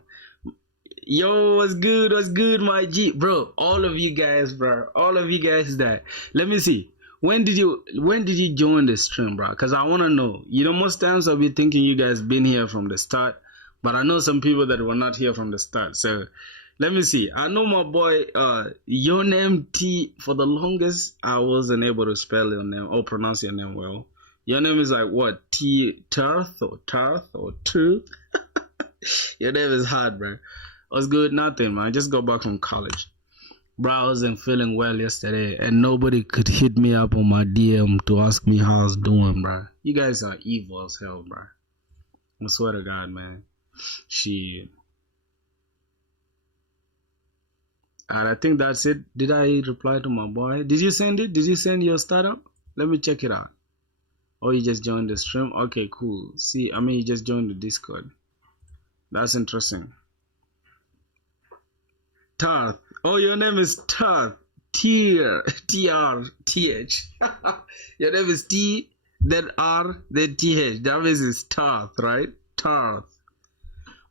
Yo, what's good, my G, bro? All of you guys, bro. All of you guys that. Let me see. When did you join the stream, bro? Cause I wanna know. You know, most times I'll be thinking you guys been here from the start, but I know some people that were not here from the start. So let me see. I know my boy. Your name T. For the longest, I wasn't able to spell your name or pronounce your name well. Your name is like what? Tarth or Truth? Your name is hard, bro. What's good? Nothing, man. I just got back from college. Bro, I wasn't feeling well yesterday, and nobody could hit me up on my DM to ask me how I was doing, bro. You guys are evil as hell, bro. I swear to God, man. Shit. And I think that's it. Did I reply to my boy? Did you send it? Did you send your startup? Let me check it out. Oh, you just joined the stream? Okay, cool. See, you just joined the Discord. That's interesting. Tarth. Oh, your name is Tarth. T-R-T-H. Your name is T, then R, then T-H. That means it's Tarth, right? Tarth.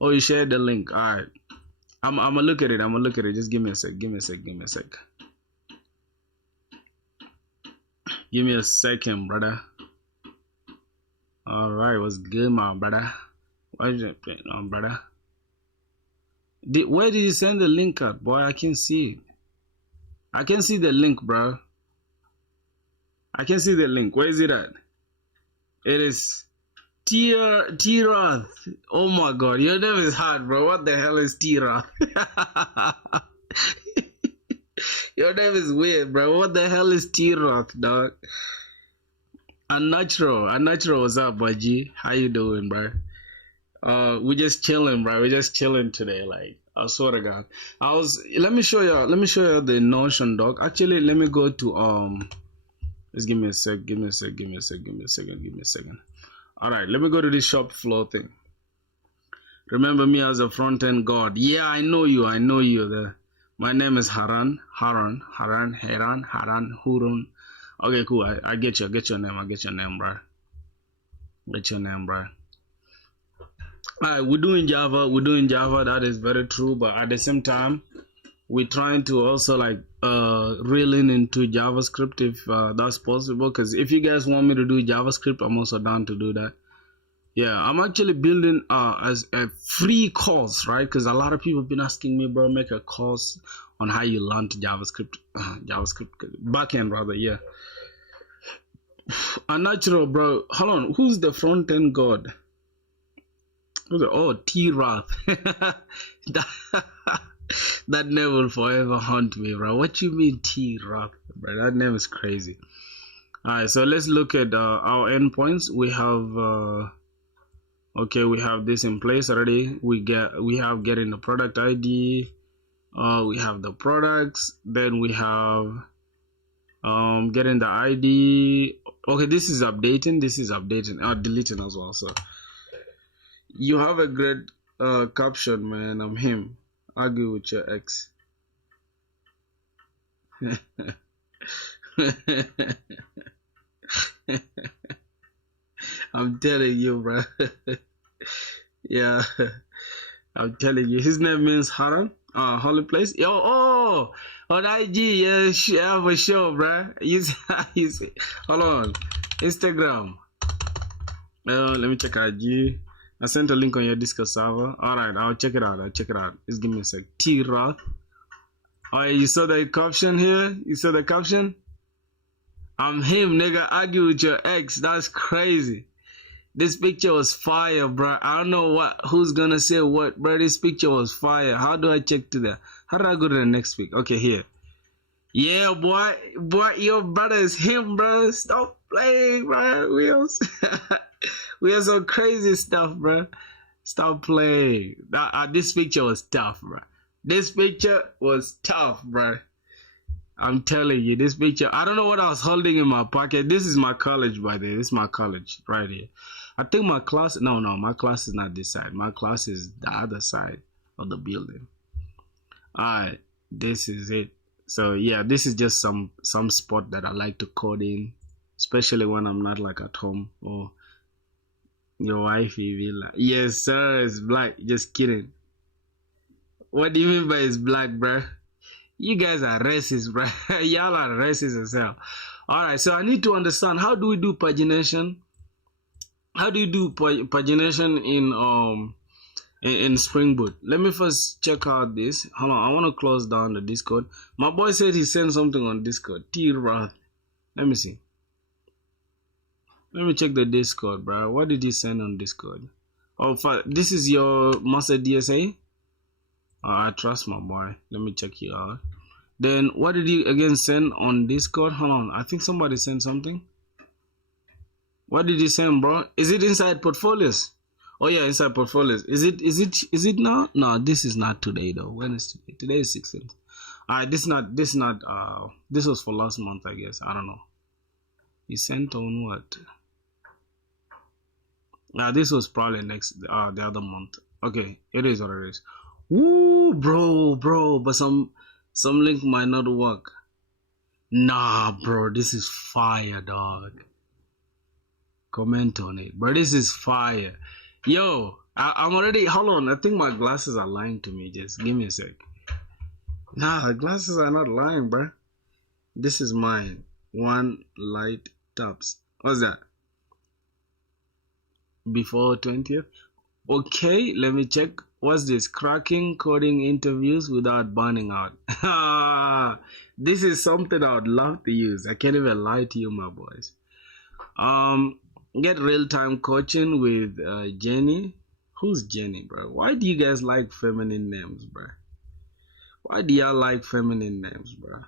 Oh, you shared the link. All right. I'm gonna look at it. Just give me a sec. Give me a second, brother. All right. What's good, my brother? Why did you play on, brother? Where did you send the link at, boy? I can see it. I can see the link, bro. I can see the link. Where is it at? It is T-Roth. Oh my God, your name is hard, bro. What the hell is T-Roth? Your name is weird, bro. What the hell is T-Roth, dog? Unnatural. What's up, my G? How you doing, bro? We're just chilling, bro. We're just chilling today, like, I swear to God. Let me show you the Notion doc. Actually, let me go to just give me a second. All right, let me go to this shop floor thing. Remember me as a front-end god. Yeah, I know you. My name is Haran, Hurun. Okay, cool. I get your name. Bro. Alright, we're doing Java. That is very true. But at the same time, we're trying to also like reel into JavaScript if that's possible. Because if you guys want me to do JavaScript, I'm also down to do that. Yeah, I'm actually building as a free course, right? Because a lot of people have been asking me, bro, make a course on how you learn JavaScript, JavaScript backend rather. Yeah, unnatural, bro. Hold on, who's the front end god? Oh, T Roth. that, that name will forever haunt me, bro. What you mean T Roth, bro? That name is crazy. All right, so let's look at our endpoints. We have okay, we have this in place already. We have getting the product ID. We have the products. Then we have getting the ID. Okay, this is updating. This is updating. Deleting as well. So you have a great caption, man. I'm him. Argue with your ex. I'm telling you, bro. Yeah, I'm telling you. His name means Haran, holy place. Yo, on IG, yeah, for sure, bro. You see, hold on, Instagram. Let me check IG. I sent a link on your Discord server. All right, I'll check it out. Just give me a sec. T Roth. Oh, you saw the caption here? You saw the caption? I'm him, nigga. Argue with your ex. That's crazy. This picture was fire, bro. I don't know who's gonna say what, bro. This picture was fire. How do I check to that? How do I go to the next pic? Okay, here. Yeah, boy, your brother is him, bro. Stop playing, bro. We are some crazy stuff, bro. Stop playing. This picture was tough, bro. This picture was tough, bro. I'm telling you, this picture, I don't know what I was holding in my pocket. This is my college, by the way. This is my college right here. I think my class, no, my class is not this side. My class is the other side of the building. Alright, this is it. So yeah, this is just some spot that I like to code in, especially when I'm not like at home or your wifey will like, yes sir, it's black. Just kidding. What do you mean by it's black, bro? You guys are racist, bro. Y'all are racist as hell. Alright, so I need to understand, how do we do pagination? How do you do pagination in Spring Boot? Let me first check out this. Hold on, I want to close down the Discord. My boy said he sent something on Discord. T Roth. Let me see. Let me check the Discord, bro. What did he send on Discord? Oh, this is your master DSA? I trust my boy. Let me check you out. Then what did he again send on Discord? Hold on. I think somebody sent something. What did he send, bro? Is it inside portfolios? Oh yeah, inside portfolios. Is it now? No, this is not today though. When is today? Today is 16th. Alright, this was for last month, I guess. I don't know. He sent on what? This was probably the other month. Okay, it is what it is. Woo, bro, but some link might not work. Nah, bro, this is fire, dog. Comment on it, bro. This is fire. Yo, I'm already, hold on, I think my glasses are lying to me. Just give me a sec. Nah, the glasses are not lying, bro. This is mine. One light tops. What's that? Before 20th? Okay, let me check. What's this? Cracking coding interviews without burning out. This is something I would love to use. I can't even lie to you, my boys. Get real-time coaching with Jenny. Who's Jenny, bro? Why do you guys like feminine names, bro? Why do y'all like feminine names, bro?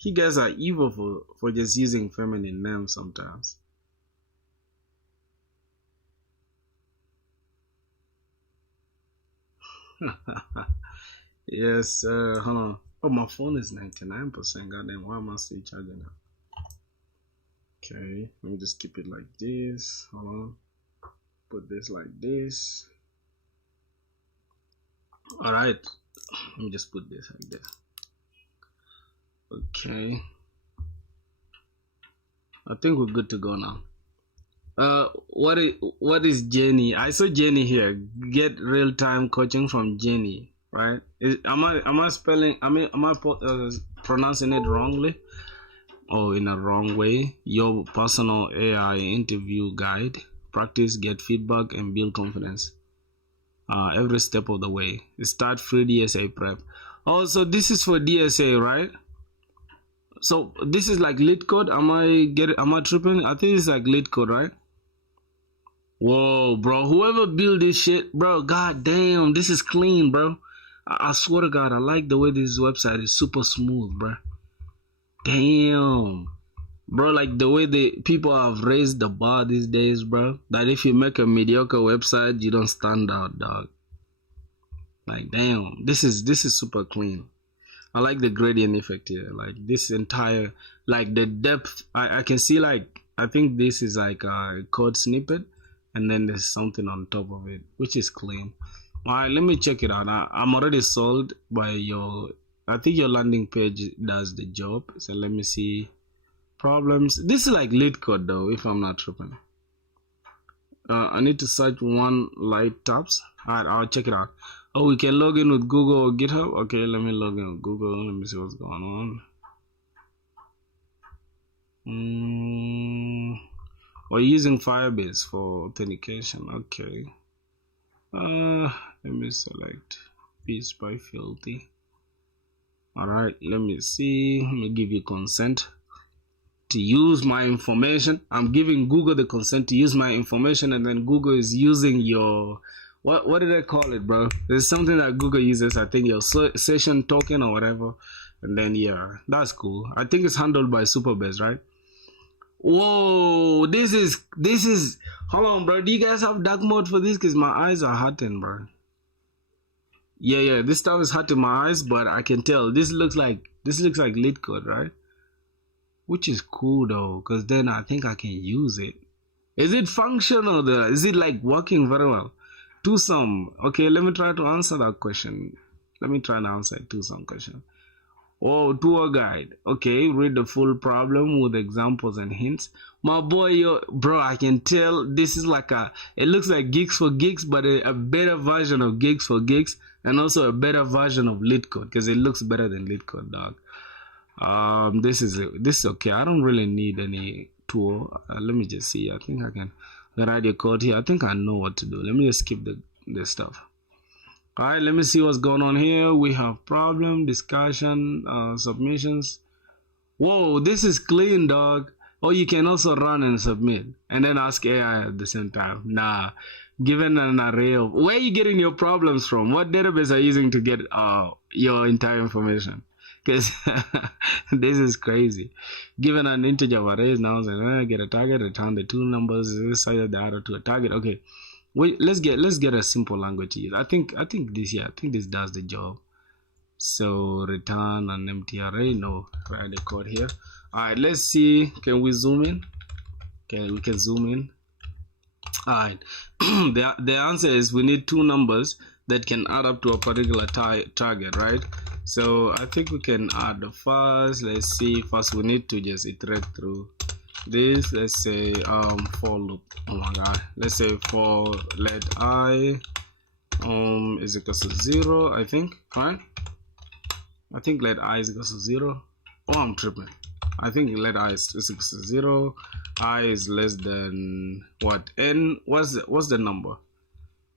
You guys are evil for just using feminine names sometimes. Yes, sir. Hold on. Oh, my phone is 99%. Goddamn, why am I still charging now? Okay, let me just keep it like this. Hold on. Put this like this. Alright. Let me just put this like this. Okay. I think we're good to go now. What is Jenny? I saw Jenny here. Get real-time coaching from Jenny, right? Am I spelling? Am I pronouncing it wrongly? Oh, in a wrong way. Your personal AI interview guide, practice, get feedback, and build confidence every step of the way. Start free DSA prep. Oh, so this is for DSA, right? So this is like lead code. Am I tripping? I think it's like lead code, right? Whoa, bro, whoever built this shit, bro, god damn, this is clean, bro. I swear to God, I like the way this website is super smooth, bro. Damn, bro, like the way the people have raised the bar these days, bro, that if you make a mediocre website, you don't stand out, dog. Like, damn, this is super clean. I like the gradient effect here. Like this entire, like the depth, I can see, like, I think this is like a code snippet, and then there's something on top of it, which is clean. All right, let me check it out. I'm already sold by your, I think your landing page does the job. So let me see problems. This is like lead code though, if I'm not tripping. I need to search one light tabs. All right, I'll check it out. Oh, we can log in with Google or GitHub. Okay, let me log in with Google. Let me see what's going on. We're using Firebase for authentication. Okay. Let me select Peace by Filthy. Alright, let me see. Let me give you consent to use my information. I'm giving Google the consent to use my information, and then Google is using your, what did I call it, bro? There's something that Google uses, I think your session token or whatever. And then yeah, that's cool. I think it's handled by Superbase, right? Whoa, this is hold on, bro. Do you guys have dark mode for this? Because my eyes are hurting, bro. Yeah, this stuff is hurting my eyes, but I can tell this looks like lead code, right? Which is cool though, because then I think I can use it. Is it functional though? Is it like working very well? To some. Okay, let me try to answer that question. Let me try to answer it to some question. Oh, tour guide. Okay, read the full problem with examples and hints. My boy, bro, I can tell this is like it looks like Gigs for Gigs, but a better version of Gigs for Gigs, and also a better version of lead code, because it looks better than lead code, dog. This is okay. I don't really need any tool. Let me just see. I think I can write your code here. I think I know what to do. Let me just skip this stuff. All right, let me see what's going on here. We have problem, discussion, submissions. Whoa, this is clean, dog. Or you can also run and submit and then ask AI at the same time. Nah, given an array of, where are you getting your problems from? What database are you using to get your entire information? Because this is crazy. Given an integer of arrays, now get a target, return the two numbers, assign the arrow to a target. Okay. Wait, let's get a simple language to use. I think this does the job. So return an empty array. No, write the code here. All right, let's see. Can we zoom in? Okay, we can zoom in. All right. the answer is we need two numbers that can add up to a particular target, right? So I think we can add the first. Let's see. First, we need to just iterate through this. Let's say for loop. Oh my god, let's say for let I is equal to 0. I think, right? I think let I is equal to 0. Oh, I'm tripping. I think let I is equal to 0. I is less than what? N. What's the number?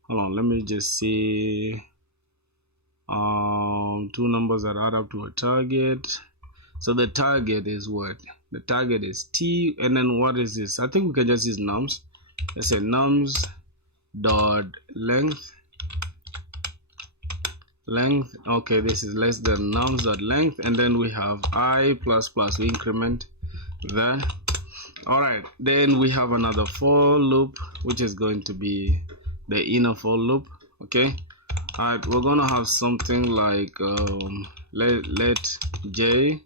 Hold on, let me just see. Two numbers that add up to a target. So the target is what? The target is T, and then what is this? I think we can just use nums. Let's say nums dot length. Okay, this is less than nums dot length, and then we have I plus plus. We increment that. All right, then we have another for loop, which is going to be the inner for loop. Okay. All right, we're gonna have something like let j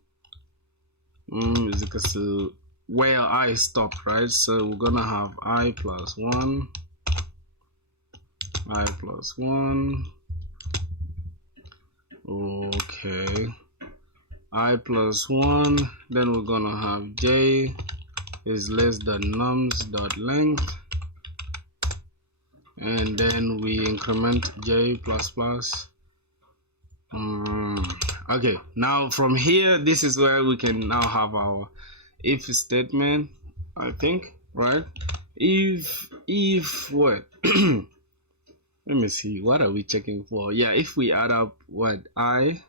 is equal to where I stopped, right? So we're gonna have I plus 1, I plus 1. Okay, I plus 1. Then we're gonna have j is less than nums dot length, and then we increment j plus plus. Okay, now from here, this is where we can now have our if statement, I think, right? if what? Let me see. What are we checking for? Yeah, if we add up what I,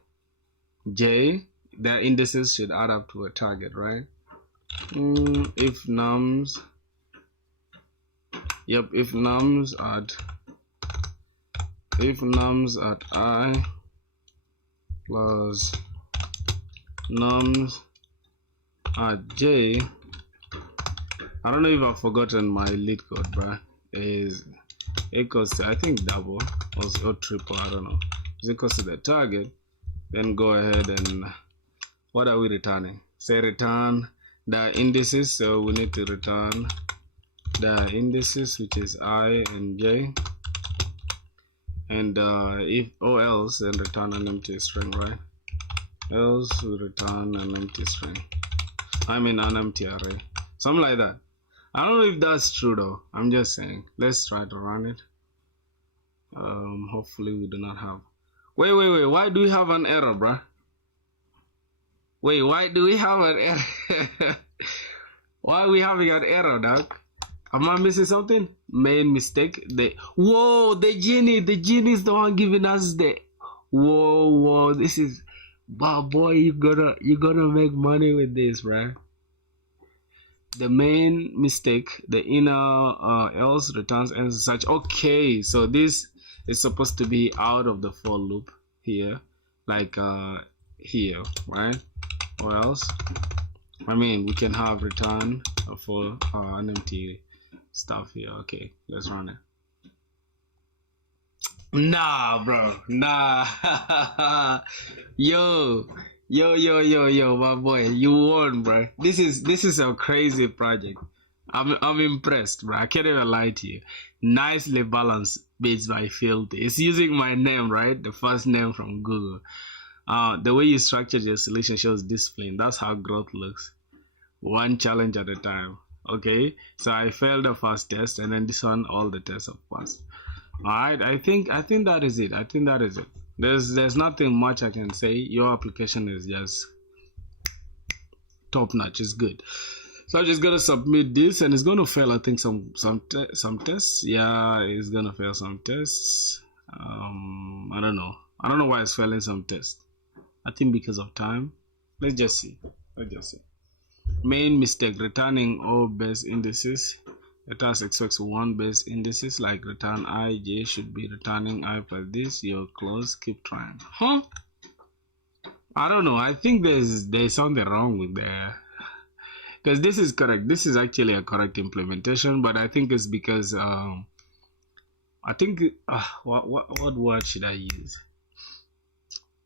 j, the indices should add up to a target, right? If nums, yep, if nums at I plus nums at j, I don't know if I've forgotten my lead code, bruh, is equals to, I think, double or triple, I don't know, is equals to the target. Then go ahead and what are we returning? Say return the indices, so we need to return the indices, which is I and j, and if or else, then return an empty string, right? Else we return an empty string, I mean an empty array, something like that. I don't know if that's true though, I'm just saying. Let's try to run it. Hopefully we do not have, wait, why do we have an error, bruh? Wait, why do we have an error? Why are we having an error, dog? Am I missing something? Main mistake. Whoa, the genie is the one giving us the. Whoa, this is, wow, boy, you gonna make money with this, bruh. The main mistake, the inner else returns and such. Okay, so this is supposed to be out of the for loop here, like here, right? Or else, I mean, we can have return for an empty stuff here. Okay, let's run it. Nah, bro, nah. yo, my boy, you won, bro. This is a crazy project. I'm impressed, bro. I can't even lie to you. Nicely balanced bits by filthy. It's using my name, right? The first name from Google. The way you structured your solution shows discipline. That's how growth looks. One challenge at a time. Okay, so I failed the first test, and then this one, all the tests have passed. All right, I think that is it. I think that is it. There's nothing much I can say. Your application is just top notch. It's good. So I'm just gonna submit this, and it's gonna fail. I think some tests. Yeah, it's gonna fail some tests. I don't know. I don't know why it's failing some tests. I think because of time. Let's just see. Main mistake: returning all base indices. Returns expects one base indices, like return I, j should be returning I plus this. You're close. Keep trying. Huh? I don't know. I think there's something wrong with there. Because this is correct. This is actually a correct implementation, but I think it's because I think what word should I use?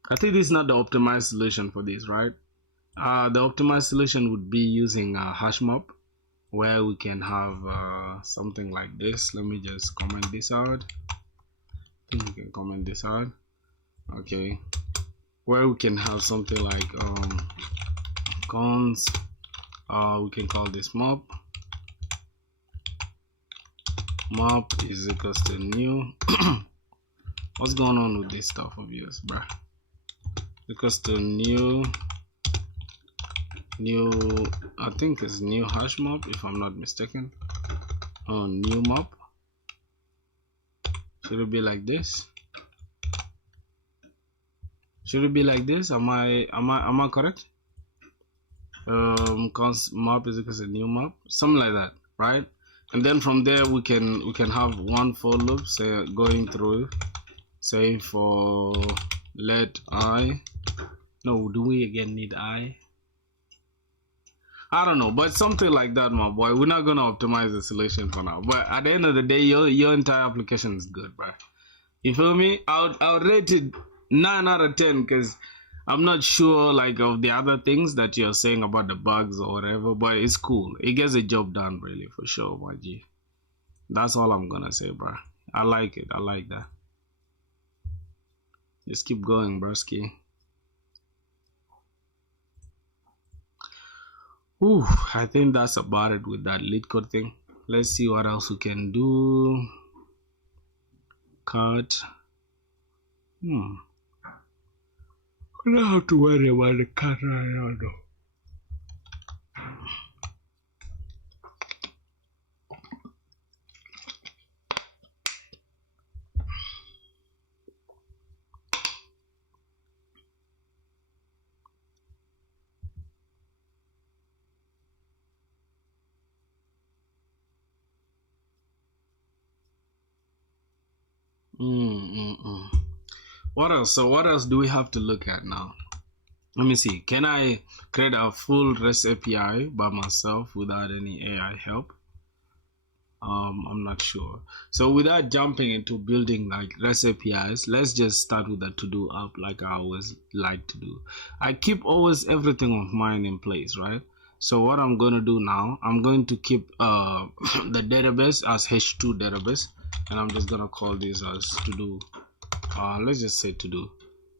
I think this is not the optimized solution for this, right? The optimized solution would be using a hash map, where we can have something like this. Let me just comment this out. I think we can comment this out. Okay, where we can have something like cons. We can call this map. Map is equals to new. What's going on with this stuff of yours, bruh? Equals to new, I think it's new hash map, if I'm not mistaken. Oh, new map. Should it be like this? Should it be like this? Am I correct? Const map is equals to new map, something like that, right? And then from there we can have one for loop, say going through, say for let I. No, do we again need I don't know, but something like that, my boy. We're not gonna optimize the solution for now, but at the end of the day, your entire application is good, bro. You feel me? I'll rate it 9 out of 10 because I'm not sure like of the other things that you're saying about the bugs or whatever, but it's cool. It gets the job done, really, for sure, my G. That's all I'm gonna say, bro. I like it. I like that. Just keep going, broski. Ooh, I think that's about it with that lead code thing. Let's see what else we can do. Cut. I don't have to worry about the cut right now, though. Mm. What else? So what else do we have to look at now? Let me see. Can I create a full REST API by myself without any AI help? I'm not sure. So without jumping into building like REST APIs, let's just start with a to-do app like I always like to do. I keep always everything of mine in place, right? So what I'm going to do now, I'm going to keep the database as H2 database, and I'm just going to call this as to-do. Let's just say to-do.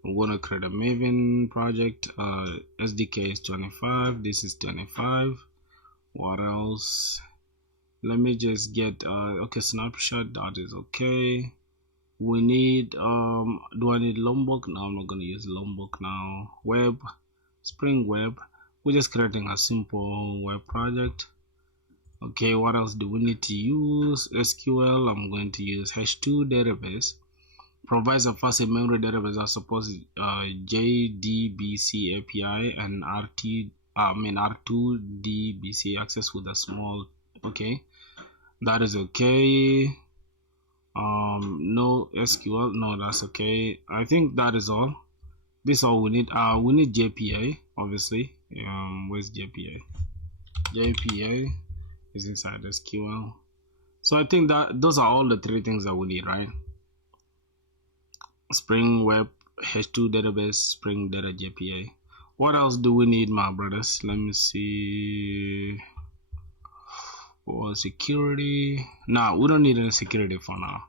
I'm going to create a Maven project. SDK is 25. This is 25. What else? Let me just get okay, snapshot. That is okay. We need do I need Lombok? No, I'm not gonna use Lombok now. Web, Spring Web. We're just creating a simple web project. Okay, what else do we need to use? SQL. I'm going to use H2 database. Provides a fast memory database that supports JDBC API and R2DBC access with a small. Okay, that is okay. No SQL, no, that's okay. I think that is all. This is all we need. We need JPA, obviously. Where's JPA? JPA is inside SQL. So I think that those are all the three things that we need, right? Spring Web, H2 database, Spring Data JPA. What else do we need, my brothers? Let me see. Or security. No, we don't need any security for now.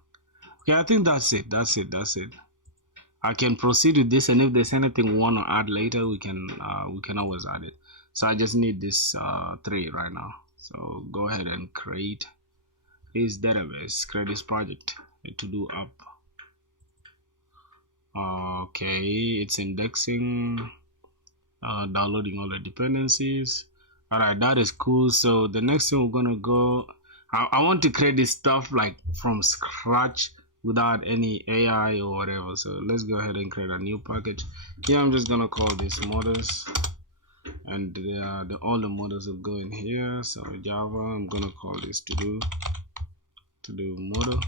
Okay, I think that's it. That's it. I can proceed with this, and if there's anything we want to add later, we can always add it. So I just need this 3 right now. So go ahead and create this database, create this project, a to-do app. Okay, it's indexing, downloading all the dependencies. Alright, that is cool. So the next thing we're gonna go, I want to create this stuff like from scratch without any AI or whatever. So let's go ahead and create a new package. Here I'm just gonna call this models, and all the models will go in here. So Java, I'm gonna call this to do model,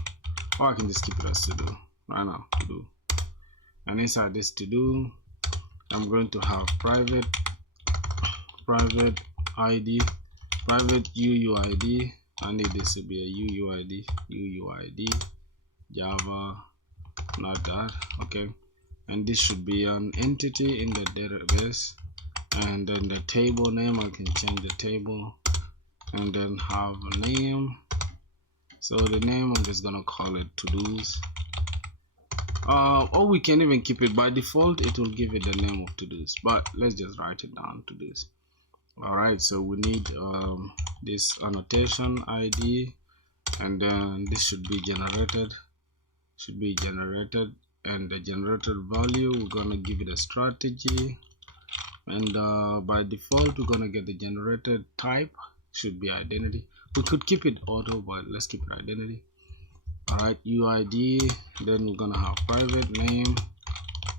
or I can just keep it as to do right now, to do. And inside this to do, I'm going to have private ID, private UUID. I need this to be a UUID, Java, not that. Okay, and this should be an entity in the database, and then the table name, I can change the table, and then have a name. So the name, I'm just gonna call it to-dos. Or we can even keep it by default. It will give it the name of to-dos, but let's just write it down, to-dos. All right, so we need this annotation ID, and then this should be generated, and the generated value, we're gonna give it a strategy, and by default we're gonna get the generated type, should be identity. We could keep it auto, but let's keep it identity. All right, UID, then we're gonna have private name,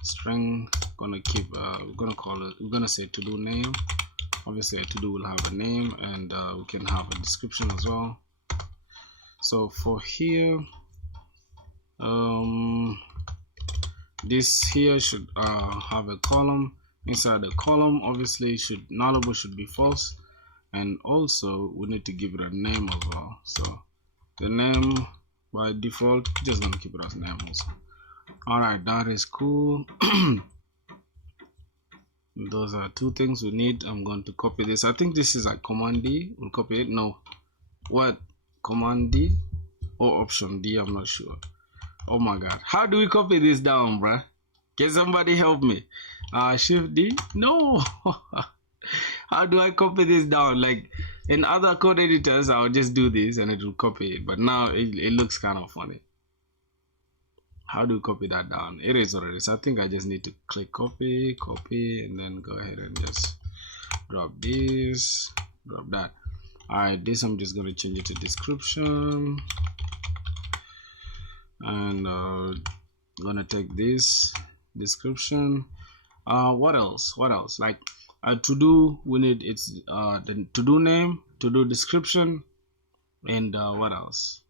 string, we're gonna say to do name. Obviously a to do will have a name, and we can have a description as well. So for here, this here should have a column. Inside the column, obviously nullable should be false, and also we need to give it a name as well. So the name by default, just gonna keep it as name also. All right, that is cool. Those are 2 things we need. I'm going to copy this. I think this is like Command D. We'll copy it. No, what? Command D or Option D? I'm not sure. Oh my God, how do we copy this down, bruh? Can somebody help me? Shift D? No. How do I copy this down? Like in other code editors, I'll just do this and it will copy it. But now it looks kind of funny. How do you copy that down? It is already. So I think I just need to click copy, and then go ahead and just drop this, drop that. All right, this I'm just going to change it to description, and going to take this description. What else? Like to do, we need it's the to do name, to do description, and what else?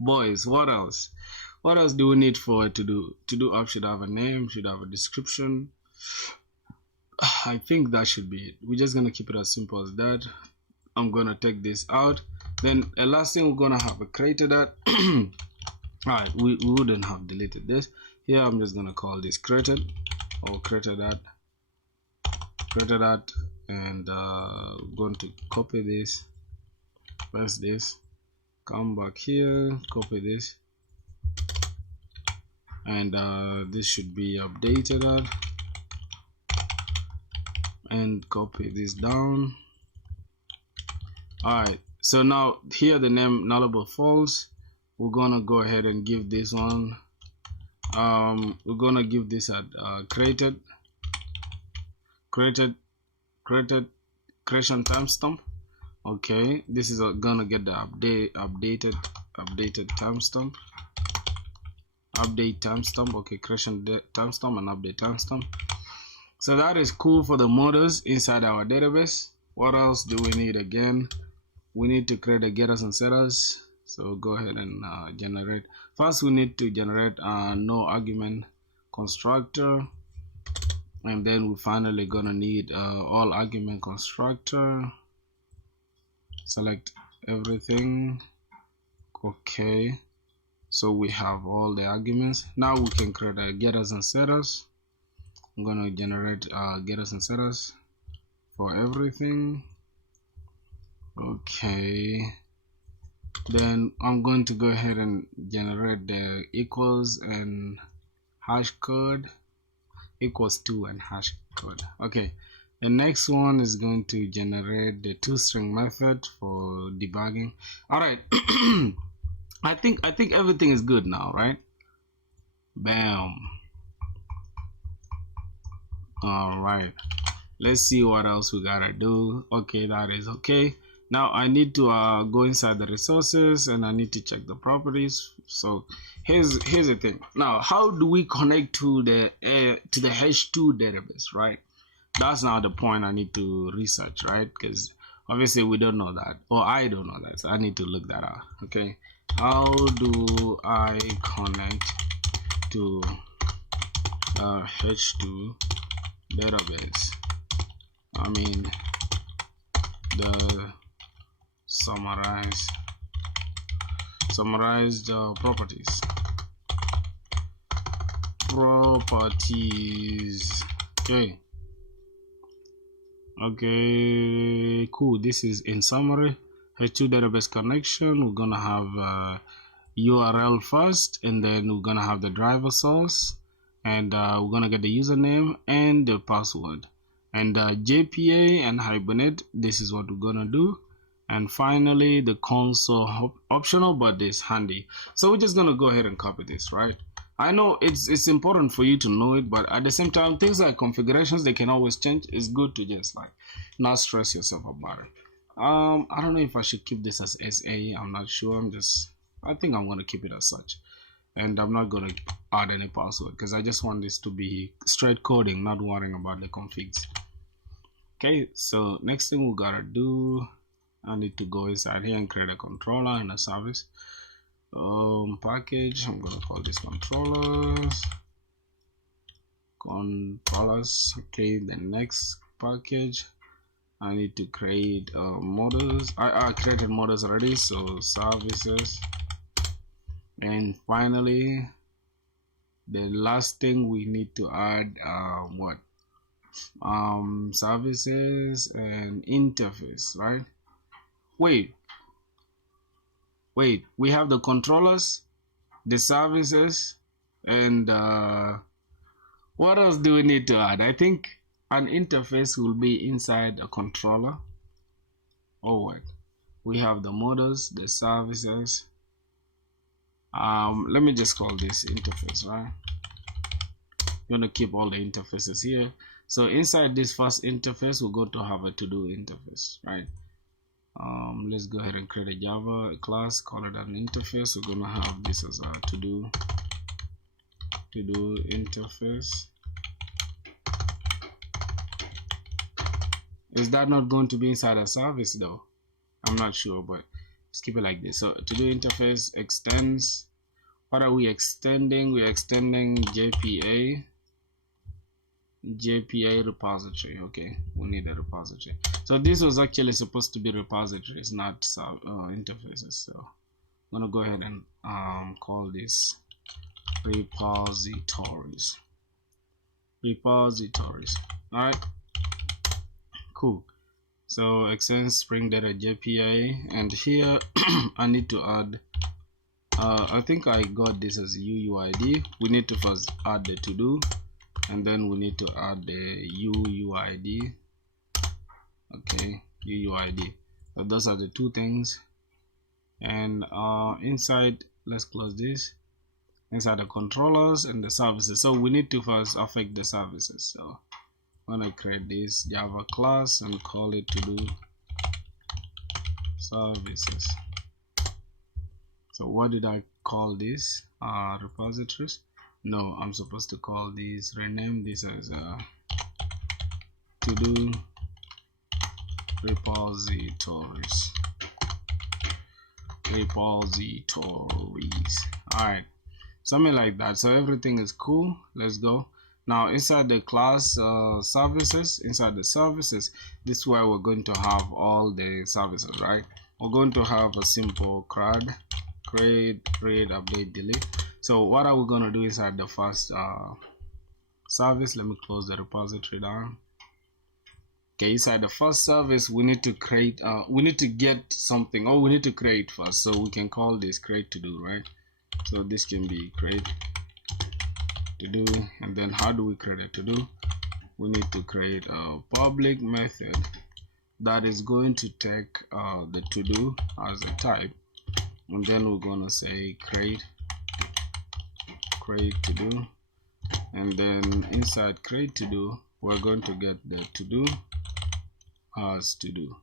Boys, what else? What else do we need for it to do? To do up should have a name, should have a description. I think that should be it. We're just gonna keep it as simple as that. I'm gonna take this out. Then the last thing we're gonna have a created that. Alright, we wouldn't have deleted this. Here I'm just gonna call this created or created that, and going to copy this, paste this, come back here, copy this, and this should be updated at, and copy this down. Alright, so now here the name nullable false. We're gonna go ahead and give this one, we're gonna give this at creation timestamp. Okay, this is gonna get the updated timestamp, update timestamp. Okay, creation timestamp and update timestamp. So that is cool for the models inside our database. What else do we need? Again, we need to create a getters and setters. So go ahead and generate. First, we need to generate a no argument constructor, and then we're finally gonna need all argument constructor. Select everything. Okay, so we have all the arguments. Now we can create a getters and setters. I'm gonna generate getters and setters for everything. Okay, then I'm going to go ahead and generate the equals and hash code, equals to and hash code. Okay, the next one is going to generate the toString method for debugging. All right. I think everything is good now, right? Bam. All right, let's see what else we gotta do. Okay, that is okay. Now I need to go inside the resources and I need to check the properties. So here's the thing. Now, how do we connect to the H2 database, right? That's now the point I need to research, right? Because obviously we don't know that, or I don't know that, so I need to look that out. Okay, how do I connect to H2 database? I mean the summarized properties. Okay, cool. This is in summary H2 database connection. We're gonna have URL first, and then we're gonna have the driver source, and we're gonna get the username and the password, and JPA and Hibernate. This is what we're gonna do. And finally the console, optional but it's handy. So we're just gonna go ahead and copy this, right? I know it's important for you to know it, but at the same time, things like configurations, they can always change. It's good to just like not stress yourself about it. I don't know if I should keep this as SA. I'm not sure. I think I'm gonna keep it as such, and I'm not gonna add any password because I just want this to be straight coding, not worrying about the configs. Okay, so next thing we gotta do, I need to go inside here and create a controller and a service package. I'm gonna call this controllers. Okay, the next package, I need to create models. I created models already, so services. And finally, the last thing we need to add services and interface, right? Wait, we have the controllers, the services, and what else do we need to add? I think an interface will be inside a controller. Oh wait, we have the models, the services. Let me just call this interface, right? I'm gonna keep all the interfaces here. So inside this first interface, we're going to have a to-do interface, right? Let's go ahead and create a Java class, call it an interface. We're gonna have this as a to-do interface. Is that not going to be inside a service though? I'm not sure, but just keep it like this. So to-do interface extends. What are we extending? We're extending JPA repository. Okay, we need a repository. So this was actually supposed to be repositories, not interfaces. So I'm gonna go ahead and call this repositories. All right, cool. So extend Spring Data JPA, and here I need to add I think I got this as UUID. We need to first add the to do, and then we need to add the UUID. Okay, UUID. So those are the two things. And inside, let's close this. Inside the controllers and the services, so we need to first affect the services. So I'm gonna create this Java class and call it to do services. So what did I call this? Repositories? No, I'm supposed to call this, rename this as to do repositories. All right, something like that. So everything is cool. Let's go. Now inside the class services, inside the services, this is where we're going to have all the services, right? We're going to have a simple CRUD, create, update, delete. So what are we going to do inside the first service? Let me close the repository down. Okay, inside the first service, we need to create, we need to get something, or we need to create first. So we can call this create to do, right? So this can be create to do, and then how do we create a to do? We need to create a public method that is going to take the to do as a type, and then we're gonna say create to do, and then inside create to do, we're going to get the to do as to do.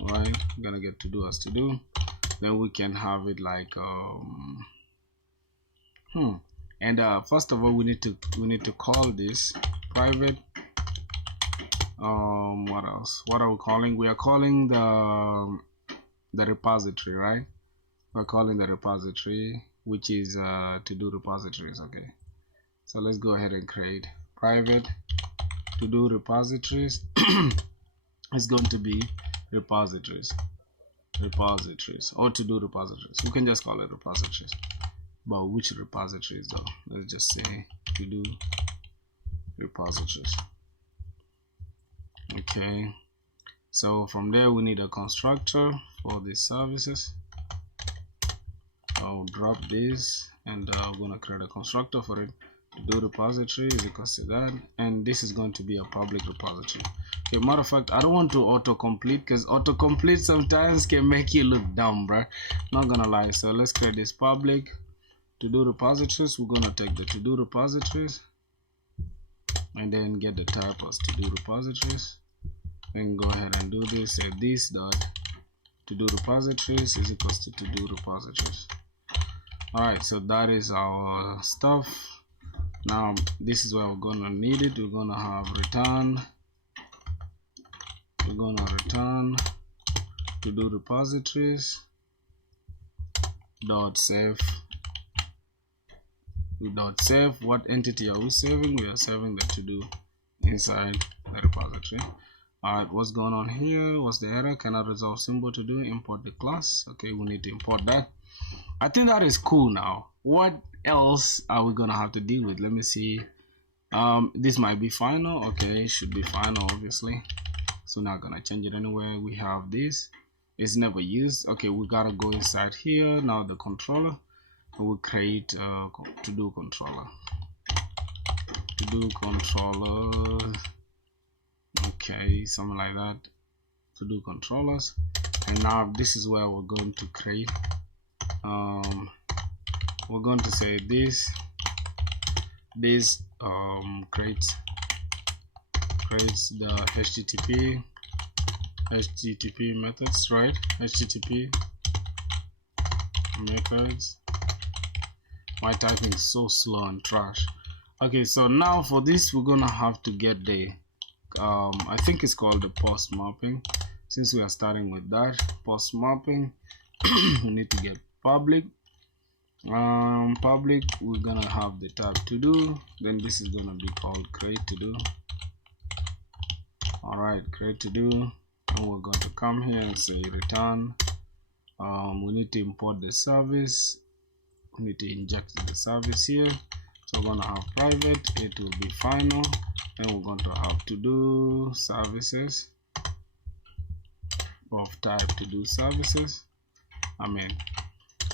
All right, I'm gonna get to do as to do. Then we can have it like first of all, we need to call this private. What else? What are we calling? We are calling the repository, right? We're calling the repository, which is to do repositories. Okay, so let's go ahead and create private to do repositories. It's going to be repositories, or to do repositories. We can just call it repositories. But which repositories though? Let's just say to do repositories. Okay, so from there we need a constructor for these services. I'll drop this, and I'm gonna create a constructor for it. To do repository is equal to that, and this is going to be a public repository. Okay, matter of fact, I don't want to autocomplete, because autocomplete sometimes can make you look dumb, bruh. Not gonna lie. So let's create this public to do repositories. We're gonna take the to do repositories and then get the type as to do repositories, and go ahead and do this. Say this dot to do repositories is equals to do repositories. All right, so that is our stuff. Now this is where we're gonna need it. We're gonna have return. We're gonna return to do repositories dot save. What entity are we saving? We are saving the to do inside the repository. All right, what's going on here? What's the error? Cannot resolve symbol to do. Import the class. Okay, we need to import that. I think that is cool. Now what else are we gonna have to deal with? Let me see. This might be final. Okay, it should be final, obviously, so not gonna change it anyway. We have this, it's never used. Okay, we gotta go inside here now. The controller, we'll create to do controller. Okay, something like that. To do controllers, and now this is where we're going to create. We're going to say this creates the HTTP methods, right? HTTP methods. My typing is so slow and trash. Okay, so now for this we're gonna have to get the I think it's called the post mapping. Since we are starting with that post mapping, we need to get public Public, we're gonna have the tab to do, then this is gonna be called create to do. All right, create to do, and we're going to come here and say return. We need to import the service, we need to inject the service here, so we're gonna have private, it will be final, and we're going to have to do services of type to do services.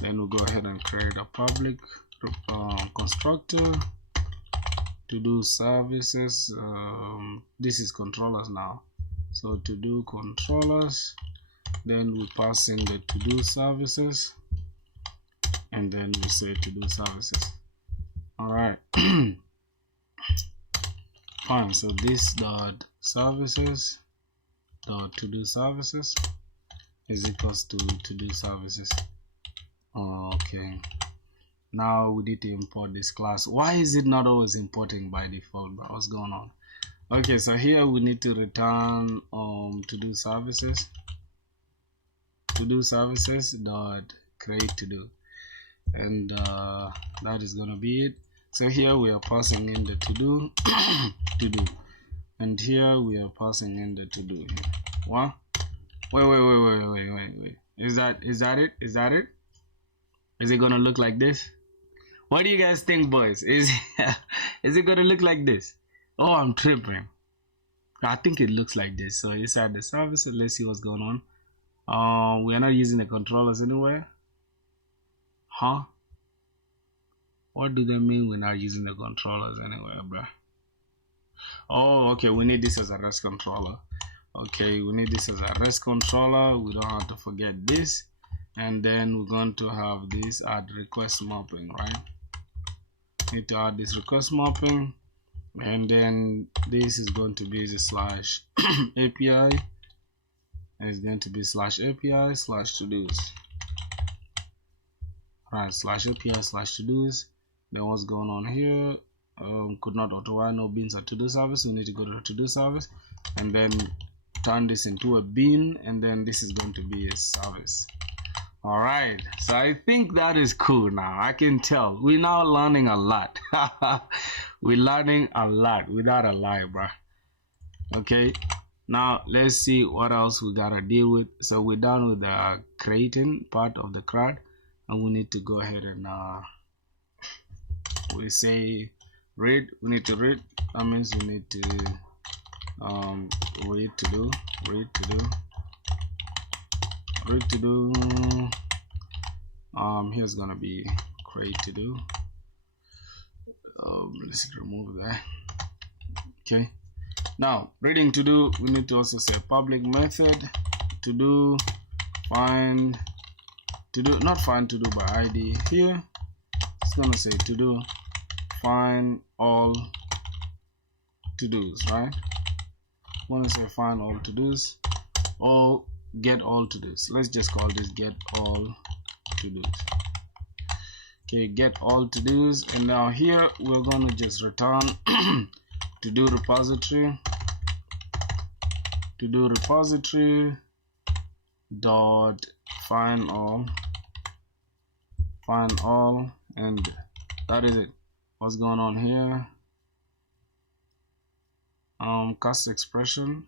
Then we'll go ahead and create a public constructor to do services. This is controllers now, so to do controllers, then we pass in the to do services, and then we say to do services. All right. Fine, so this dot services dot to do services is equals to do services. Okay, now we need to import this class. Why is it not always importing by default, bro? What's going on? Okay, so here we need to return to do services dot create to do, and that is gonna be it. So here we are passing in the to do to do, and here we are passing in the to do here. What? Wait. Is that it? Is it gonna look like this? What do you guys think, boys? Is it gonna look like this? Oh, I'm tripping. I think it looks like this. So inside the service, let's see what's going on. We are not using the controllers anywhere. Huh? What do they mean we're not using the controllers anywhere, bro? Oh, okay, we need this as a REST controller. Okay, we need this as a REST controller. We don't have to forget this. And then we're going to have this add request mapping, right? Need to add this request mapping, and then this is going to be the slash API, and it's going to be slash API slash to-dos. Right, slash API slash to-dos. Then what's going on here? Could not auto no beans at to-do service. We need to go to the to-do service and then turn this into a bean, and then this is going to be a service. All right, so I think that is cool now. I can tell we're now learning a lot. We're learning a lot without a lie, bro. Okay, now let's see what else we gotta deal with. So we're done with the creating part of the CRUD, and we need to go ahead and we say read. We need to read. That means we need to read to do. Here's gonna be create to do. Let's remove that. Okay, now reading to do, we need to also say public method to do find to do, not find to do by ID. Here it's gonna say to do find all to do's, right? I want to say find all to do's or get all to do's. Let's just call this get all to do's. Okay, get all to do's, and now here we're going to just return to do repository dot find all, and that is it. What's going on here? Cast expression.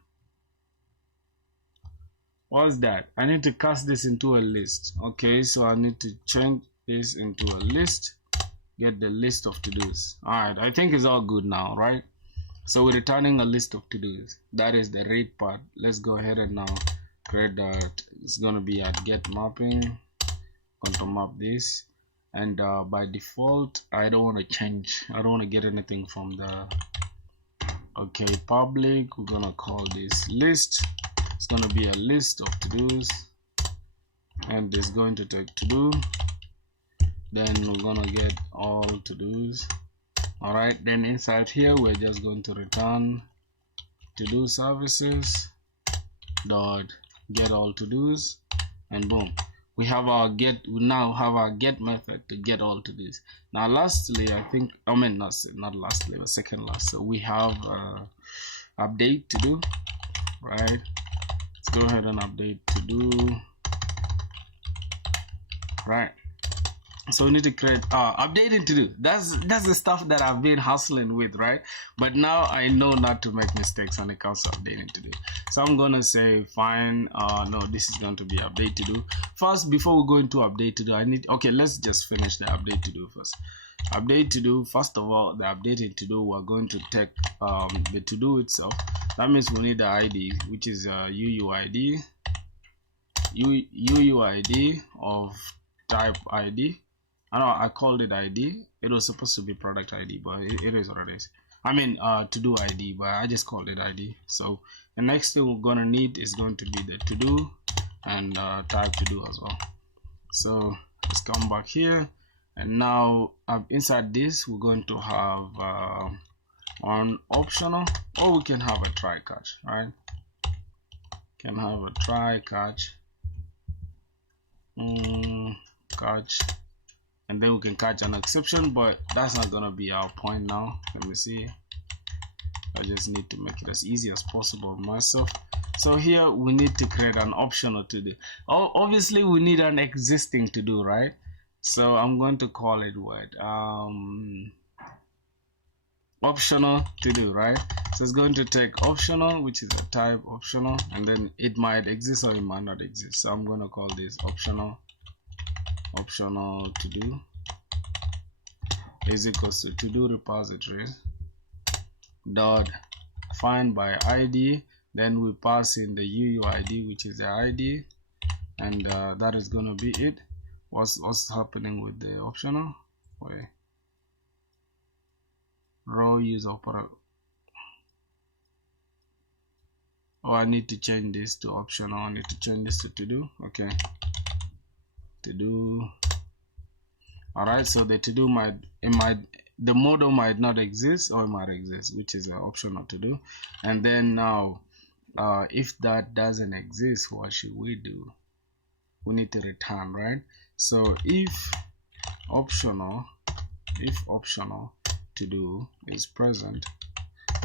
What's that? I need to cast this into a list. Okay, so I need to change this into a list, get the list of to-dos. All right, I think it's all good now, right? So we're returning a list of to-dos. That is the read part. Let's go ahead and now create that. It's going to be at get mapping. Going to map this, and by default I don't want to change, I don't want to get anything from the okay public. We're gonna call this list. It's gonna be a list of to-dos, and it's going to take to do. Then we're gonna get all to-dos. All right, then inside here we're just going to return to do services dot get all to-dos, and boom, we have our get. We now have our get method to get all to-dos. Now lastly, I think, I mean not lastly, but second last, so we have update to do, right? Let's go ahead and update to do, right? So we need to create updating to do. That's the stuff that I've been hustling with, right? But now I know not to make mistakes when it comes to updating to do. So I'm gonna say fine. No, this is going to be update to do. First, before we go into update to do, okay, let's just finish the update to do first. Update to do, first of all, the updating to do, we're going to take the to do itself. That means we need the ID, which is UUID of type ID. I know I called it ID. It was supposed to be product ID, but it is what it is. I mean to do ID, but I just called it ID. So the next thing we're gonna need is going to be the to do and type to do as well. So let's come back here, and now inside this we're going to have on optional, or we can have a try catch, right? Can have a try catch, catch, and then we can catch an exception, but that's not gonna be our point now. Let me see. I just need to make it as easy as possible myself. So here we need to create an optional to do. Obviously we need an existing to do, right? So I'm going to call it what? Optional to do, right? So it's going to take optional, which is a type optional, and then it might exist or it might not exist. So I'm going to call this optional to do is equals to do repository dot find by ID. Then we pass in the UUID, which is the ID, and that is going to be it. What's happening with the optional? Wait. Row use operator. Oh, I need to change this to optional. I need to change this to do. Okay, to do. All right, so the to do the model might not exist, or it might exist, which is an optional to do. And then now if that doesn't exist, what should we do? We need to return, right? So if optional to do is present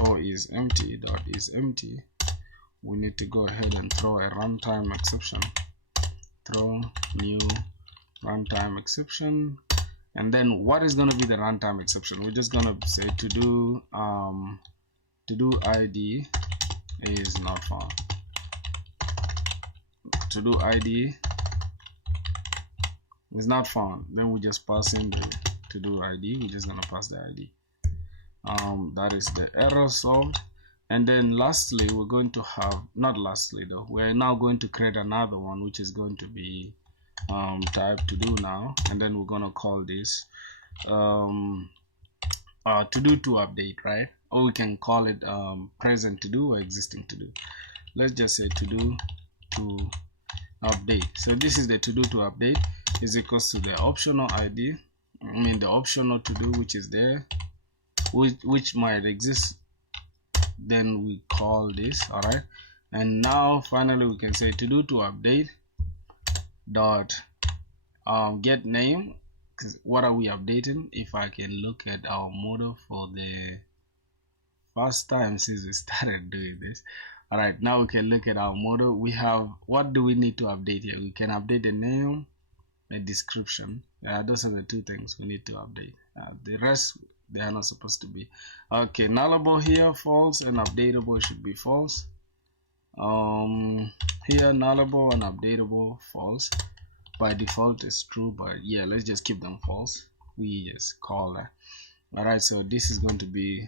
or is empty dot is empty, we need to go ahead and throw a runtime exception. Throw new runtime exception. And then what is going to be the runtime exception? We're just going to say to do ID is not found. To do ID is not found. Then we just pass in the to do ID. We're just going to pass the ID. That is the error solved. And then lastly, we're going to have, not lastly though, we're now going to create another one, which is going to be type to do now, and then we're gonna call this to do to update, right? Or we can call it present to do or existing to do. Let's just say to do to update. So this is the to do to update is equals to the optional ID, the optional to do, which is there, which might exist. Then we call this, all right? And now finally we can say to do to update dot get name, because what are we updating? If I can look at our model for the first time since we started doing this. All right, now we can look at our model. We have, what do we need to update here? We can update the name, the description. Those are the two things we need to update. The rest, they are not supposed to be. Okay, nullable here false, and updatable should be false. Here nullable and updatable false. By default is true, but yeah, let's just keep them false. We just call that. All right, so this is going to be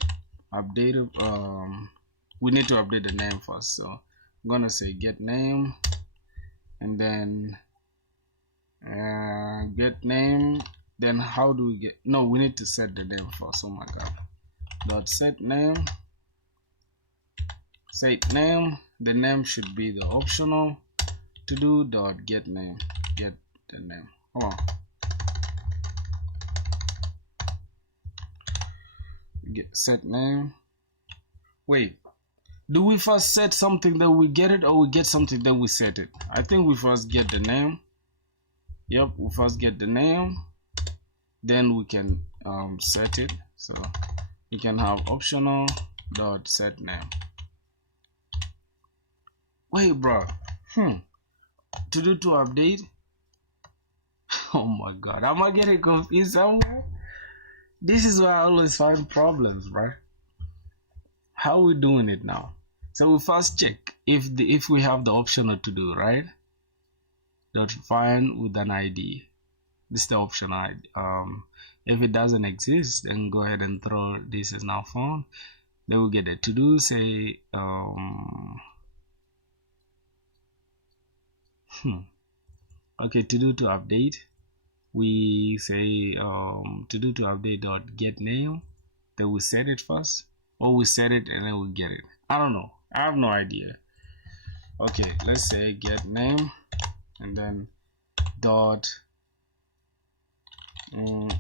updated. We need to update the name first, so I'm gonna say get name, and then get name. Then how do we get? No, we need to set the name first. Oh my god. Dot set name. Set name. The name should be the optional to do dot get name. Get the name. Hold on. Get set name. Wait. Do we first set something then we get it, or we get something then we set it? I think we first get the name. Yep, we first get the name, then we can set it. So we can have optional dot set name. Wait, bro. To do to update. Oh my god, am I getting confused somewhere? This is why I always find problems, bro. How are we doing it now? So we first check if we have the optional to do, right? Dot find with an ID. This is the optional ID. If it doesn't exist, then go ahead and throw this is now found. Then we get a to do, say okay, to do to update. We say to do to update dot get name. Then we set it first, or we set it and then we get it. I don't know. I have no idea. Okay, let's say get name and then dot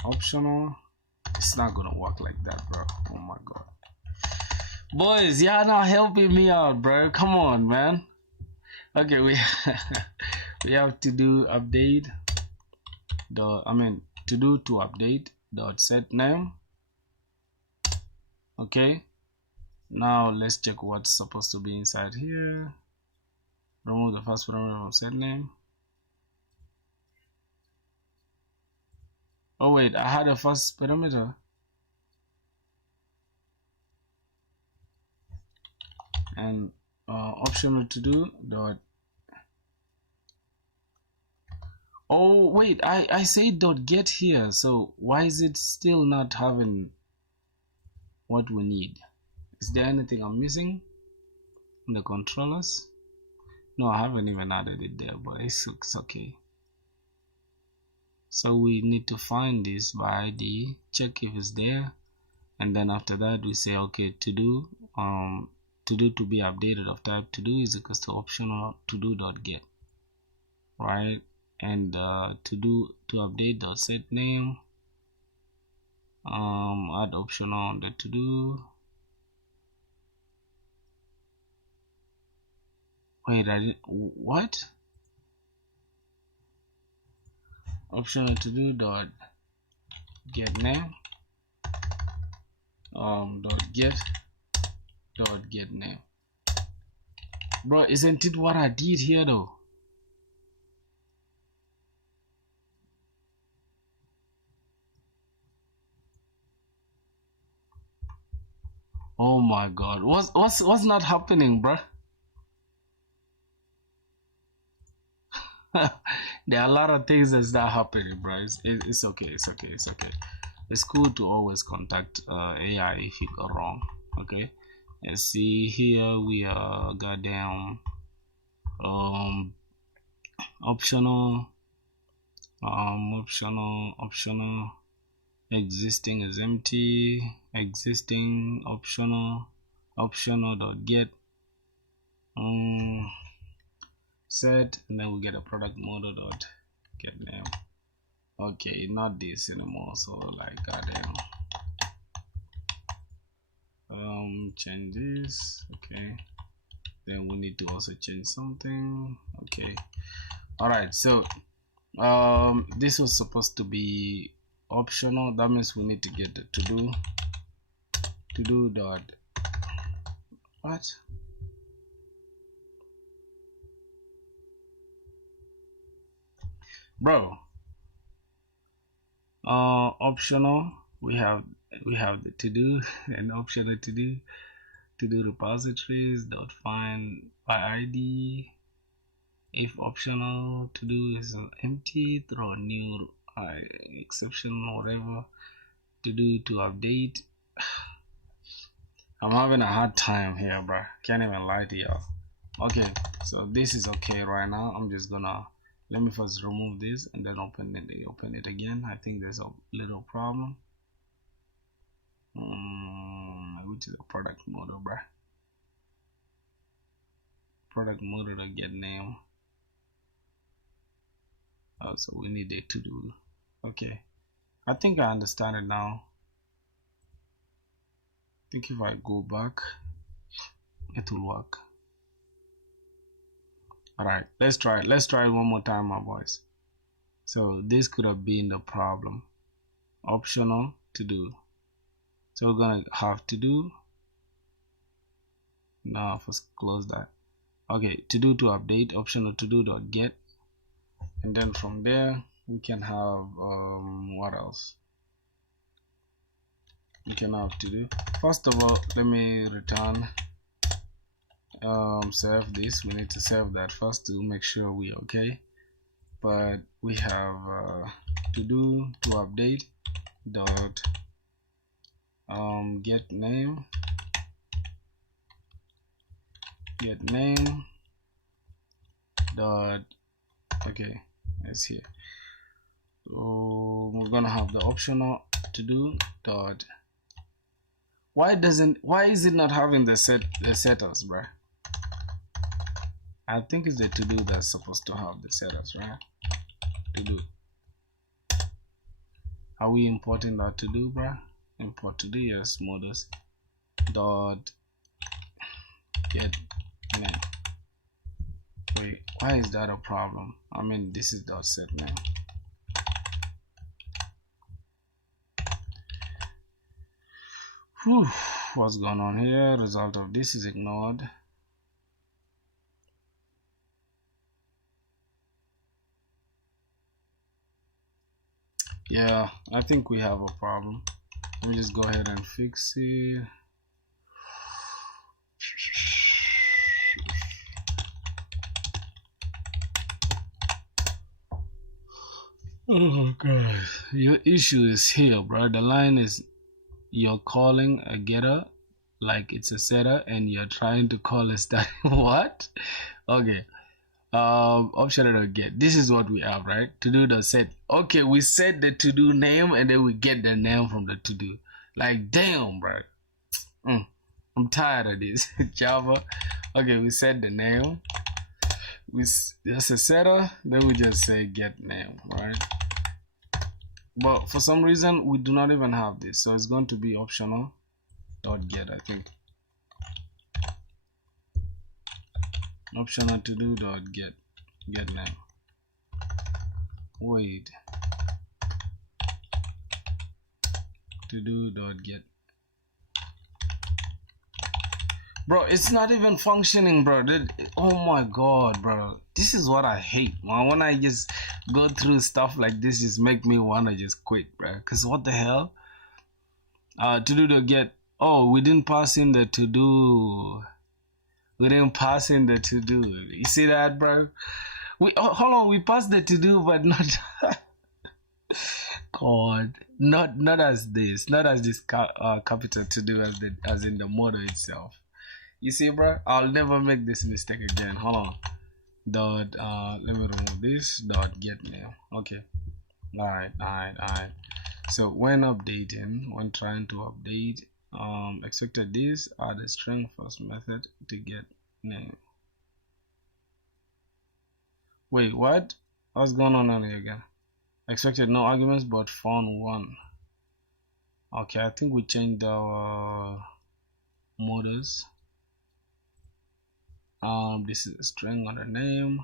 optional. It's not gonna work like that, bro. Oh my god, boys, y'all not helping me out, bro. Come on, man. Okay, we we have to do update to do to update dot set name. Okay, now let's check what's supposed to be inside here. Remove the first parameter from set name. Oh wait, I had a first parameter. And optional to do dot. Oh wait, I say dot get here, so why is it still not having what we need? Is there anything I'm missing in the controllers? No, I haven't even added it there, but it's okay. So we need to find this by ID, check if it's there, and then after that we say okay, to do to be updated of type to do is equals to optional to do dot get, right? And to do to update dot set name, add optional on the to do. Wait, what? Optional to do dot get name dot get name. Bro, isn't it what I did here though? Oh my god, what's not happening, bro? There are a lot of things that's not happening, bro. It's okay, it's okay, it's okay. It's cool to always contact AI if you go wrong. Okay, let's see here. We are goddamn optional optional existing is empty, existing optional dot get set, and then we get a product model dot get name. Okay, not this anymore, so like goddamn change this. Okay, then we need to also change something. Okay, all right, so this was supposed to be optional. That means we need to get the to do dot what. Bro, optional, we have the to do and optional to do repositories dot find by ID. If optional to do is empty, throw a new exception, whatever. To do to update. I'm having a hard time here, bro. Can't even lie to y'all. Okay, so this is okay right now. I'm just gonna let me first remove this and then open it again. I think there's a little problem. Which is a product model, bro. Product model to get name. Oh, so we need a to do. Okay, I think I understand it now. I think if I go back, it will work. All right, let's try it one more time, my boys. So this could have been the problem. Optional to do. So we're gonna have to do. Now first close that. Okay, to do to update, optional to do dot get, and then from there we can have what else? We can have to do. First of all, let me return save this. We need to save that first to make sure we okay. But we have to do to update dot get name dot okay, it's here. So we're gonna have the optional to do dot. Why is it not having the setters, bruh? I think it's the to do that's supposed to have the setters, right? To do. Are we importing that to do, bruh? Import to do, yes, modus dot get name. Wait, why is that a problem? I mean, this is dot set name. Whew, what's going on here? Result of this is ignored. Yeah, I think we have a problem. Let me just go ahead and fix it. Oh god, your issue is here, bro. The line is you're calling a getter like it's a setter and you're trying to call a static. What? Okay. Optional get. This is what we have, right? To do the set. Okay, we set the to do name and then we get the name from the to do. Like, damn, bro. I'm tired of this. Java. Okay, we set the name. That's a setter. Then we just say get name, right? But for some reason we do not even have this, so it's going to be optional dot get. I think optional to do dot get name. Wait, to do dot get. Bro, it's not even functioning, bro. Oh my god, bro, this is what I hate, man. When I just go through stuff like this, just make me wanna just quit, bro. Cause what the hell? To do the get. Oh, we didn't pass in the to do. We didn't pass in the to do. You see that, bro? Hold on. We passed the to do, but not. God, not as this capital to do as in the model itself. You see, bro? I'll never make this mistake again. Hold on. Dot. Let me remove this. Dot get name. Okay. All right. So when trying to update, expected this, add a string first method to get name. Wait, what? What's going on here again? Expected no arguments but found one. Okay, I think we changed our modus. This is a string under name.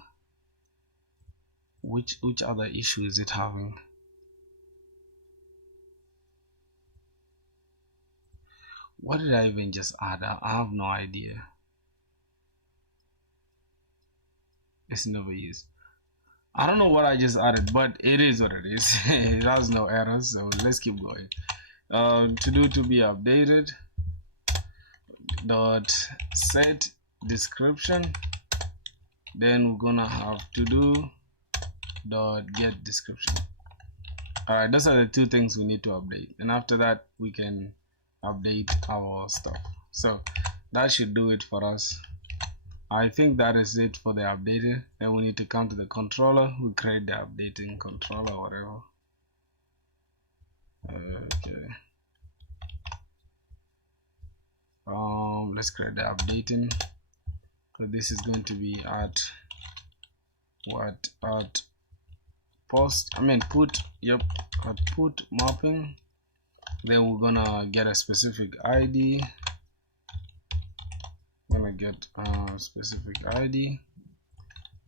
Which other issue is it having? What did I even just add? I have no idea. It's never used. I don't know what I just added, but it is what it is. It has no errors, so let's keep going. To do to be updated dot set description. Then we're gonna have to do dot get description. All right, those are the two things we need to update, and after that we can update our stuff. So that should do it for us. I think that is it for the updating. Then we need to come to the controller. We create the updating controller or whatever. Okay. Let's create the updating. So this is going to be at post. I mean put. Yep. At put mapping. Then we're gonna get a specific ID. Gonna get a specific ID.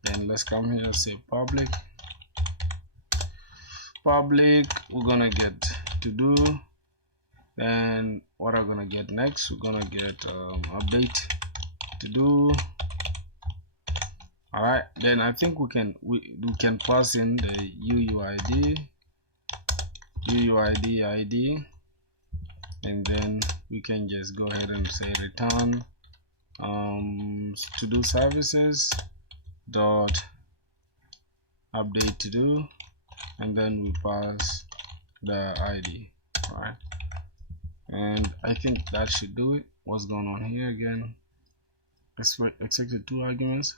Then let's come here, say public. We're gonna get to do. Then what are we gonna get next? We're gonna get update to do All right, then I think we can pass in the UUID ID, and then we can just go ahead and say return to do services dot update to do, and then we pass the ID. All right, and I think that should do it. What's going on here again? Expected 2 arguments.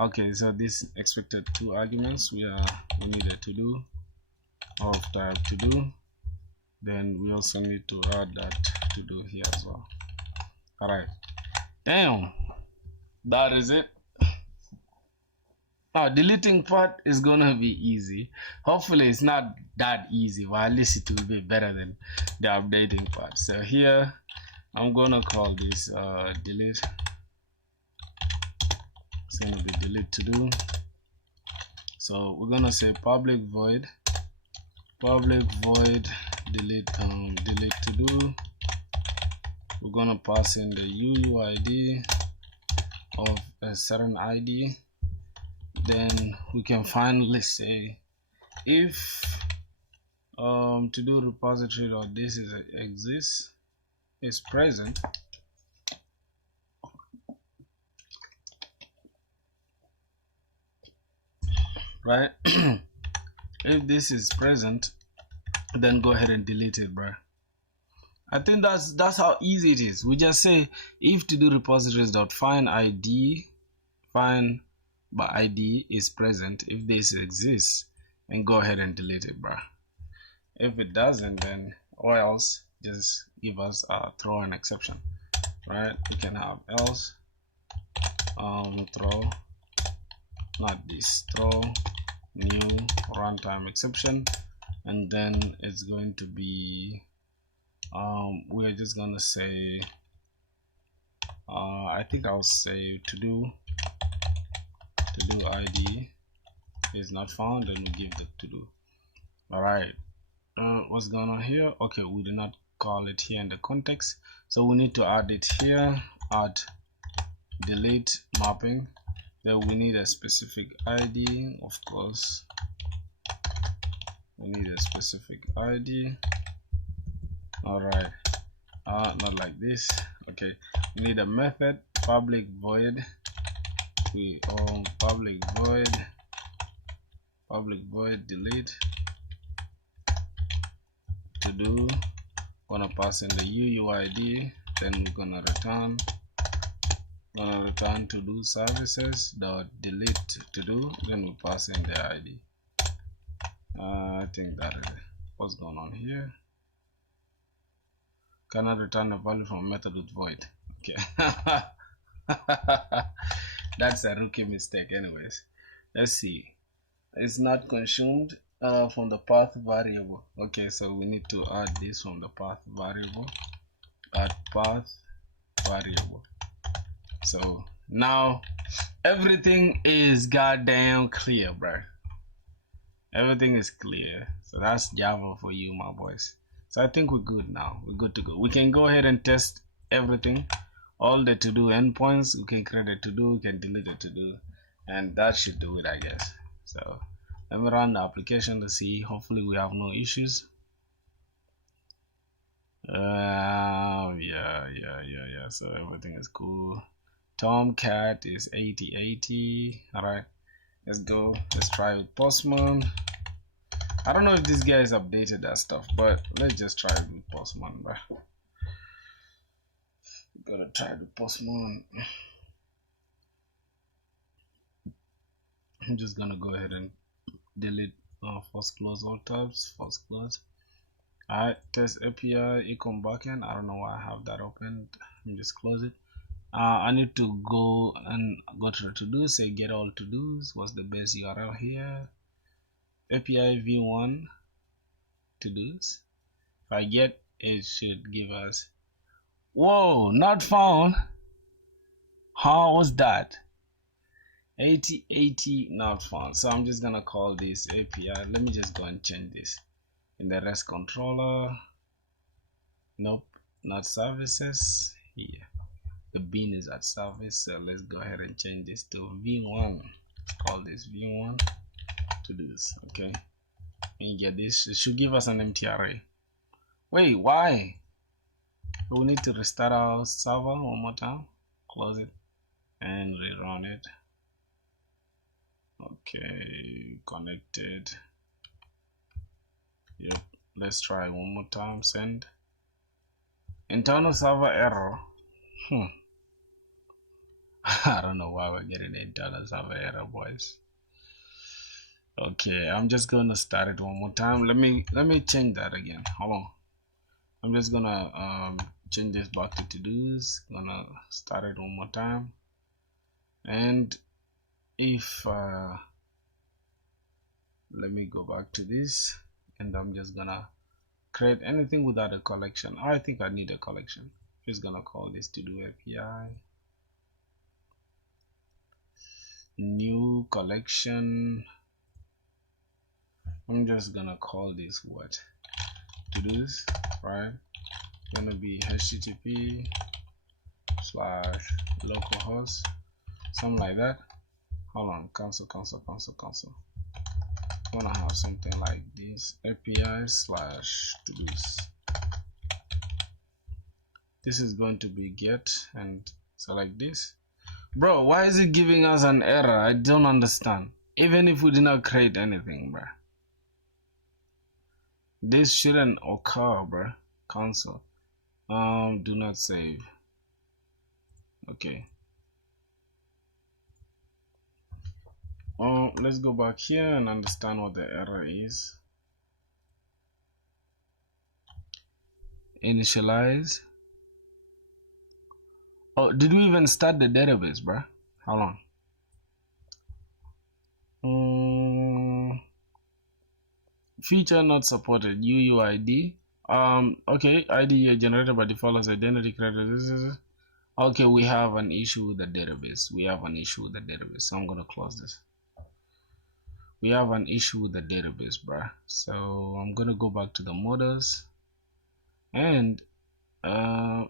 Okay, so this expected 2 arguments, we need a to do of type to do. Then we also need to add that to do here as well. All right, damn, that is it. Now deleting part is gonna be easy. Hopefully it's not that easy, but at least it will be better than the updating part. So here I'm gonna call this delete. It's gonna be delete to do. So we're gonna say public void delete delete to do. We're gonna pass in the UUID of a certain ID. Then we can finally say if to do repository dot this exists is present, right? If this is present, then go ahead and delete it, bro. I think that's how easy it is. We just say if to do repositories dot find ID, find by ID is present, if this exists, and go ahead and delete it, bro. If it doesn't, then or else just give us throw an exception, right? We can have else throw, not this, throw new runtime exception, and then it's going to be we're just gonna say I think I'll say to do ID is not found, and we give the to do. All right, what's going on here? Okay, we did not call it here in the context, so we need to add it here at delete mapping. Then we need a specific ID, of course. We need a specific ID. All right, not like this. Okay, we need a method public void. We public void delete to do. Gonna pass in the UUID. Then we're gonna return to do services dot delete to do. Then we pass in the ID. I think that is what's going on here. Cannot return a value from a method with void. Okay. That's a rookie mistake. Anyways, let's see. It's not consumed from the path variable. Okay, so we need to add this from the path variable. Add path variable. So now everything is goddamn clear, bro. Everything is clear. So that's Java for you, my boys. So I think we're good now. We're good to go. We can go ahead and test everything. All the to-do endpoints, we can create a to-do, we can delete a to-do, and that should do it, I guess. So let me run the application to see. Hopefully we have no issues. Yeah. So everything is cool. Tomcat is 8080. All right, let's go. Let's try with Postman. I don't know if this guy has updated that stuff, but let's just try it with Postman, bro. Gotta try with Postman. I'm just gonna go ahead and delete first close all tabs, first close. Alright, test API econ backend. I don't know why I have that open. Let me just close it. I need to go to the to-do, say get all to-dos. What's the best URL here? API v1 to-dos. If I get it, should give us, whoa, not found. How was that? 8080 not found. So I'm just gonna call this API. Let me just go and change this in the REST controller. Nope, not services here. the bean is at service. So let's go ahead and change this to v1. Let's call this v1 to do this. Okay, and you get this. It should give us an empty array. Wait, why? We need to restart our server one more time. Close it and rerun it. Okay, connected. Yep, let's try one more time. Send. Internal server error. I don't know why we're getting internal server error, boys. Okay, I'm just gonna start it one more time. Let me change that again. Hold on. I'm just gonna change this back to to-dos. Gonna start it one more time. And if let me go back to this, and I'm just gonna create anything without a collection. I think I need a collection. Just gonna call this to-do API. New collection. I'm just gonna call this what? To-dos, right? Gonna be http/localhost, something like that. Hold on, cancel. I'm gonna have something like this: API/to-dos. This is going to be get, and select this. Bro, why is it giving us an error? I don't understand. Even if we did not create anything, bro. This shouldn't occur, bro. Cancel. Do not save. Okay. Let's go back here and understand what the error is. Initialize. Oh, did we even start the database, bro? How long? Feature not supported. UUID. Okay, ID generated by default as identity created. Okay, we have an issue with the database. So I'm gonna close this. We have an issue with the database, bruh. So I'm gonna go back to the models and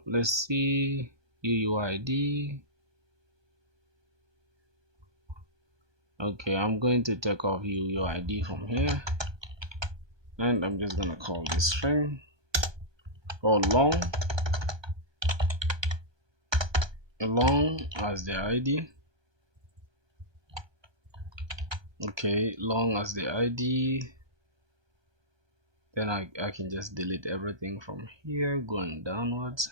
let's see UUID. Okay, I'm going to take off UUID from here, and I'm just gonna call this string or long as the ID. Okay, long as the ID. Then I can just delete everything from here going downwards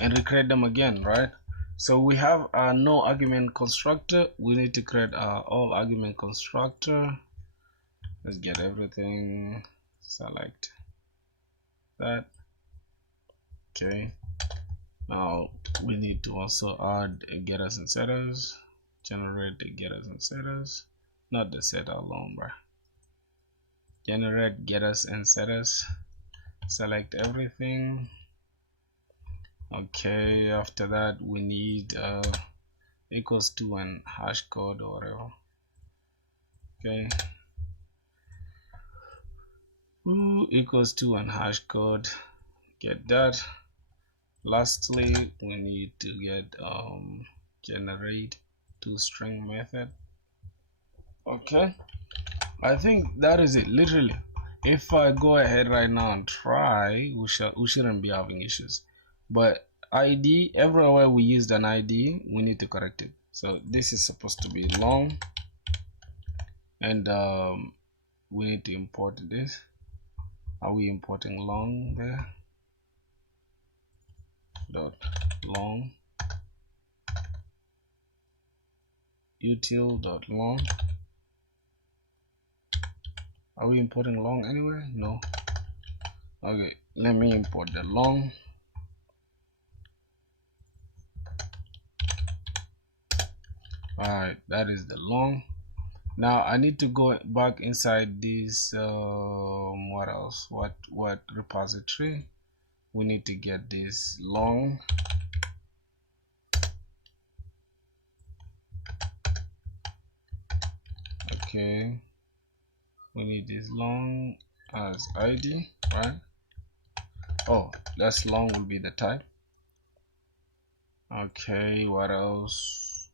and recreate them again, right? So we have a no argument constructor. We need to create a all argument constructor. Let's get everything, select that. Okay, now we need to also add a getters and setters, generate the getters and setters, not the setter alone, bro. Generate getters and setters, select everything. Okay, after that we need equals to and hash code or whatever. Okay, equals to and hash code, get that. Lastly, we need to get generate toString method. Okay, I think that is it. Literally, if I go ahead right now and try, we shouldn't be having issues. But ID, everywhere we used an ID, we need to correct it. So this is supposed to be long, and we need to import this. Are we importing long there? Dot long util dot long. Are we importing long anywhere? No. Okay, let me import the long. Alright, that is the long. Now I need to go back inside this what else? What repository? We need to get this long. Okay, we need this long as ID, right? Oh, that's long will be the type. Okay, what else?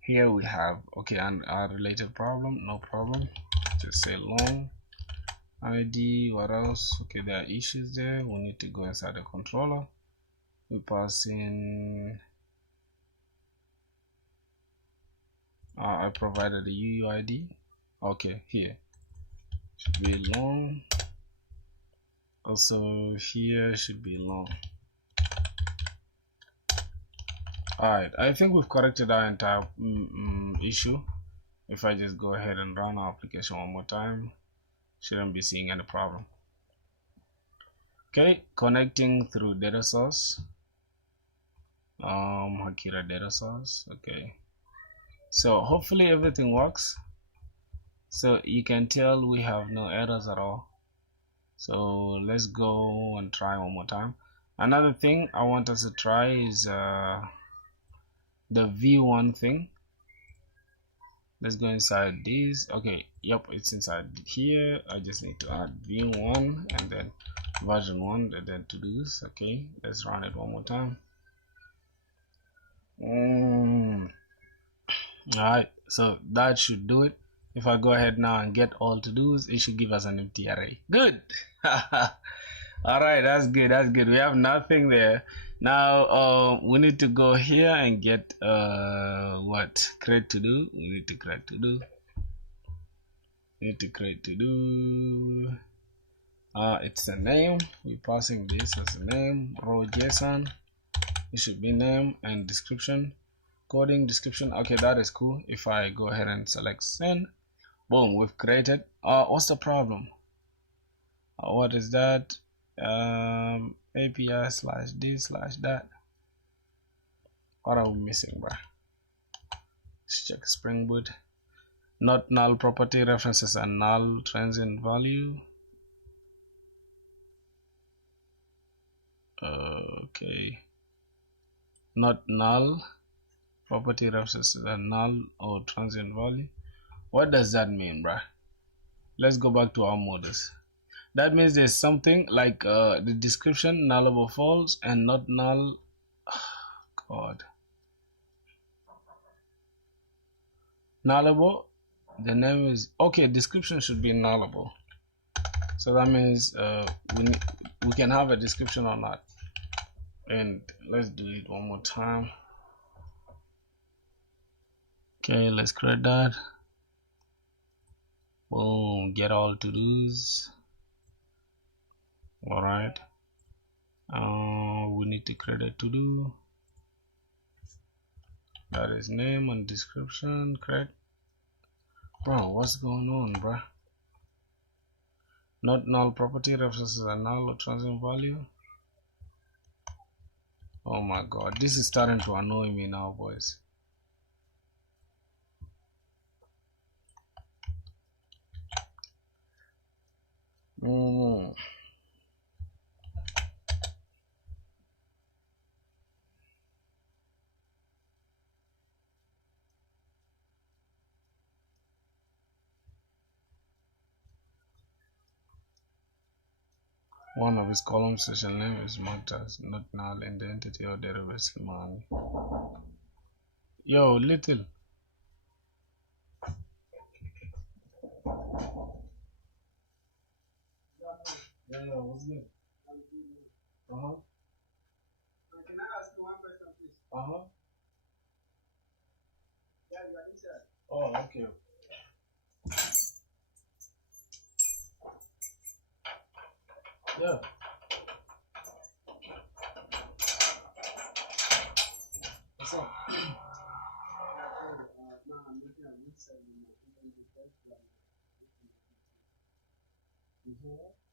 Here we have, okay, and our related problem, no problem. Just say long ID. What else? Okay, there are issues there. We need to go inside the controller. We pass in. I provided the UUID. Okay, here should be long. Also here should be long. Alright, I think we've corrected our entire issue. If I just go ahead and run our application one more time, shouldn't be seeing any problem. Okay, connecting through data source. Hakira data source. Okay, so hopefully everything works. So you can tell we have no errors at all. So let's go and try one more time. Another thing I want us to try is the v1 thing. Let's go inside this. Okay, yep, it's inside here. I just need to add v1 and then version 1 and then to do this. Okay, let's run it one more time. Alright, so that should do it. If I go ahead now and get all to do's, it should give us an empty array. Good. Alright, that's good. That's good. We have nothing there. Now we need to go here and get what? Create to do. We need to create to do. It's a name. We're passing this as a name. Row JSON. It should be name and description. Coding description. Okay, that is cool. If I go ahead and select send, boom, we've created. What's the problem? What is that? API slash this slash that. What are we missing, bro? Let's check SpringBoot. Not null property references and null transient value. Okay. Not null property references and null or transient value. What does that mean, bruh? Let's go back to our models. That means there's something like the description nullable false and not null. God. Nullable. The name is okay. Description should be nullable. So that means we can have a description or not. And let's do it one more time. Okay, let's create that. Boom, get all to do's. All right. We need to create a to do. That is name and description. Create. Bro, what's going on, bro? Not null property references a null or transient value. Oh my god, this is starting to annoy me now, boys. One of his column session name is marked as not null in the entity or derivative schema. Yo, little. Yeah, what's good? Can I ask you one question, please? Yeah, you are inside. Oh, okay. Yeah. What's up? Mm-hmm.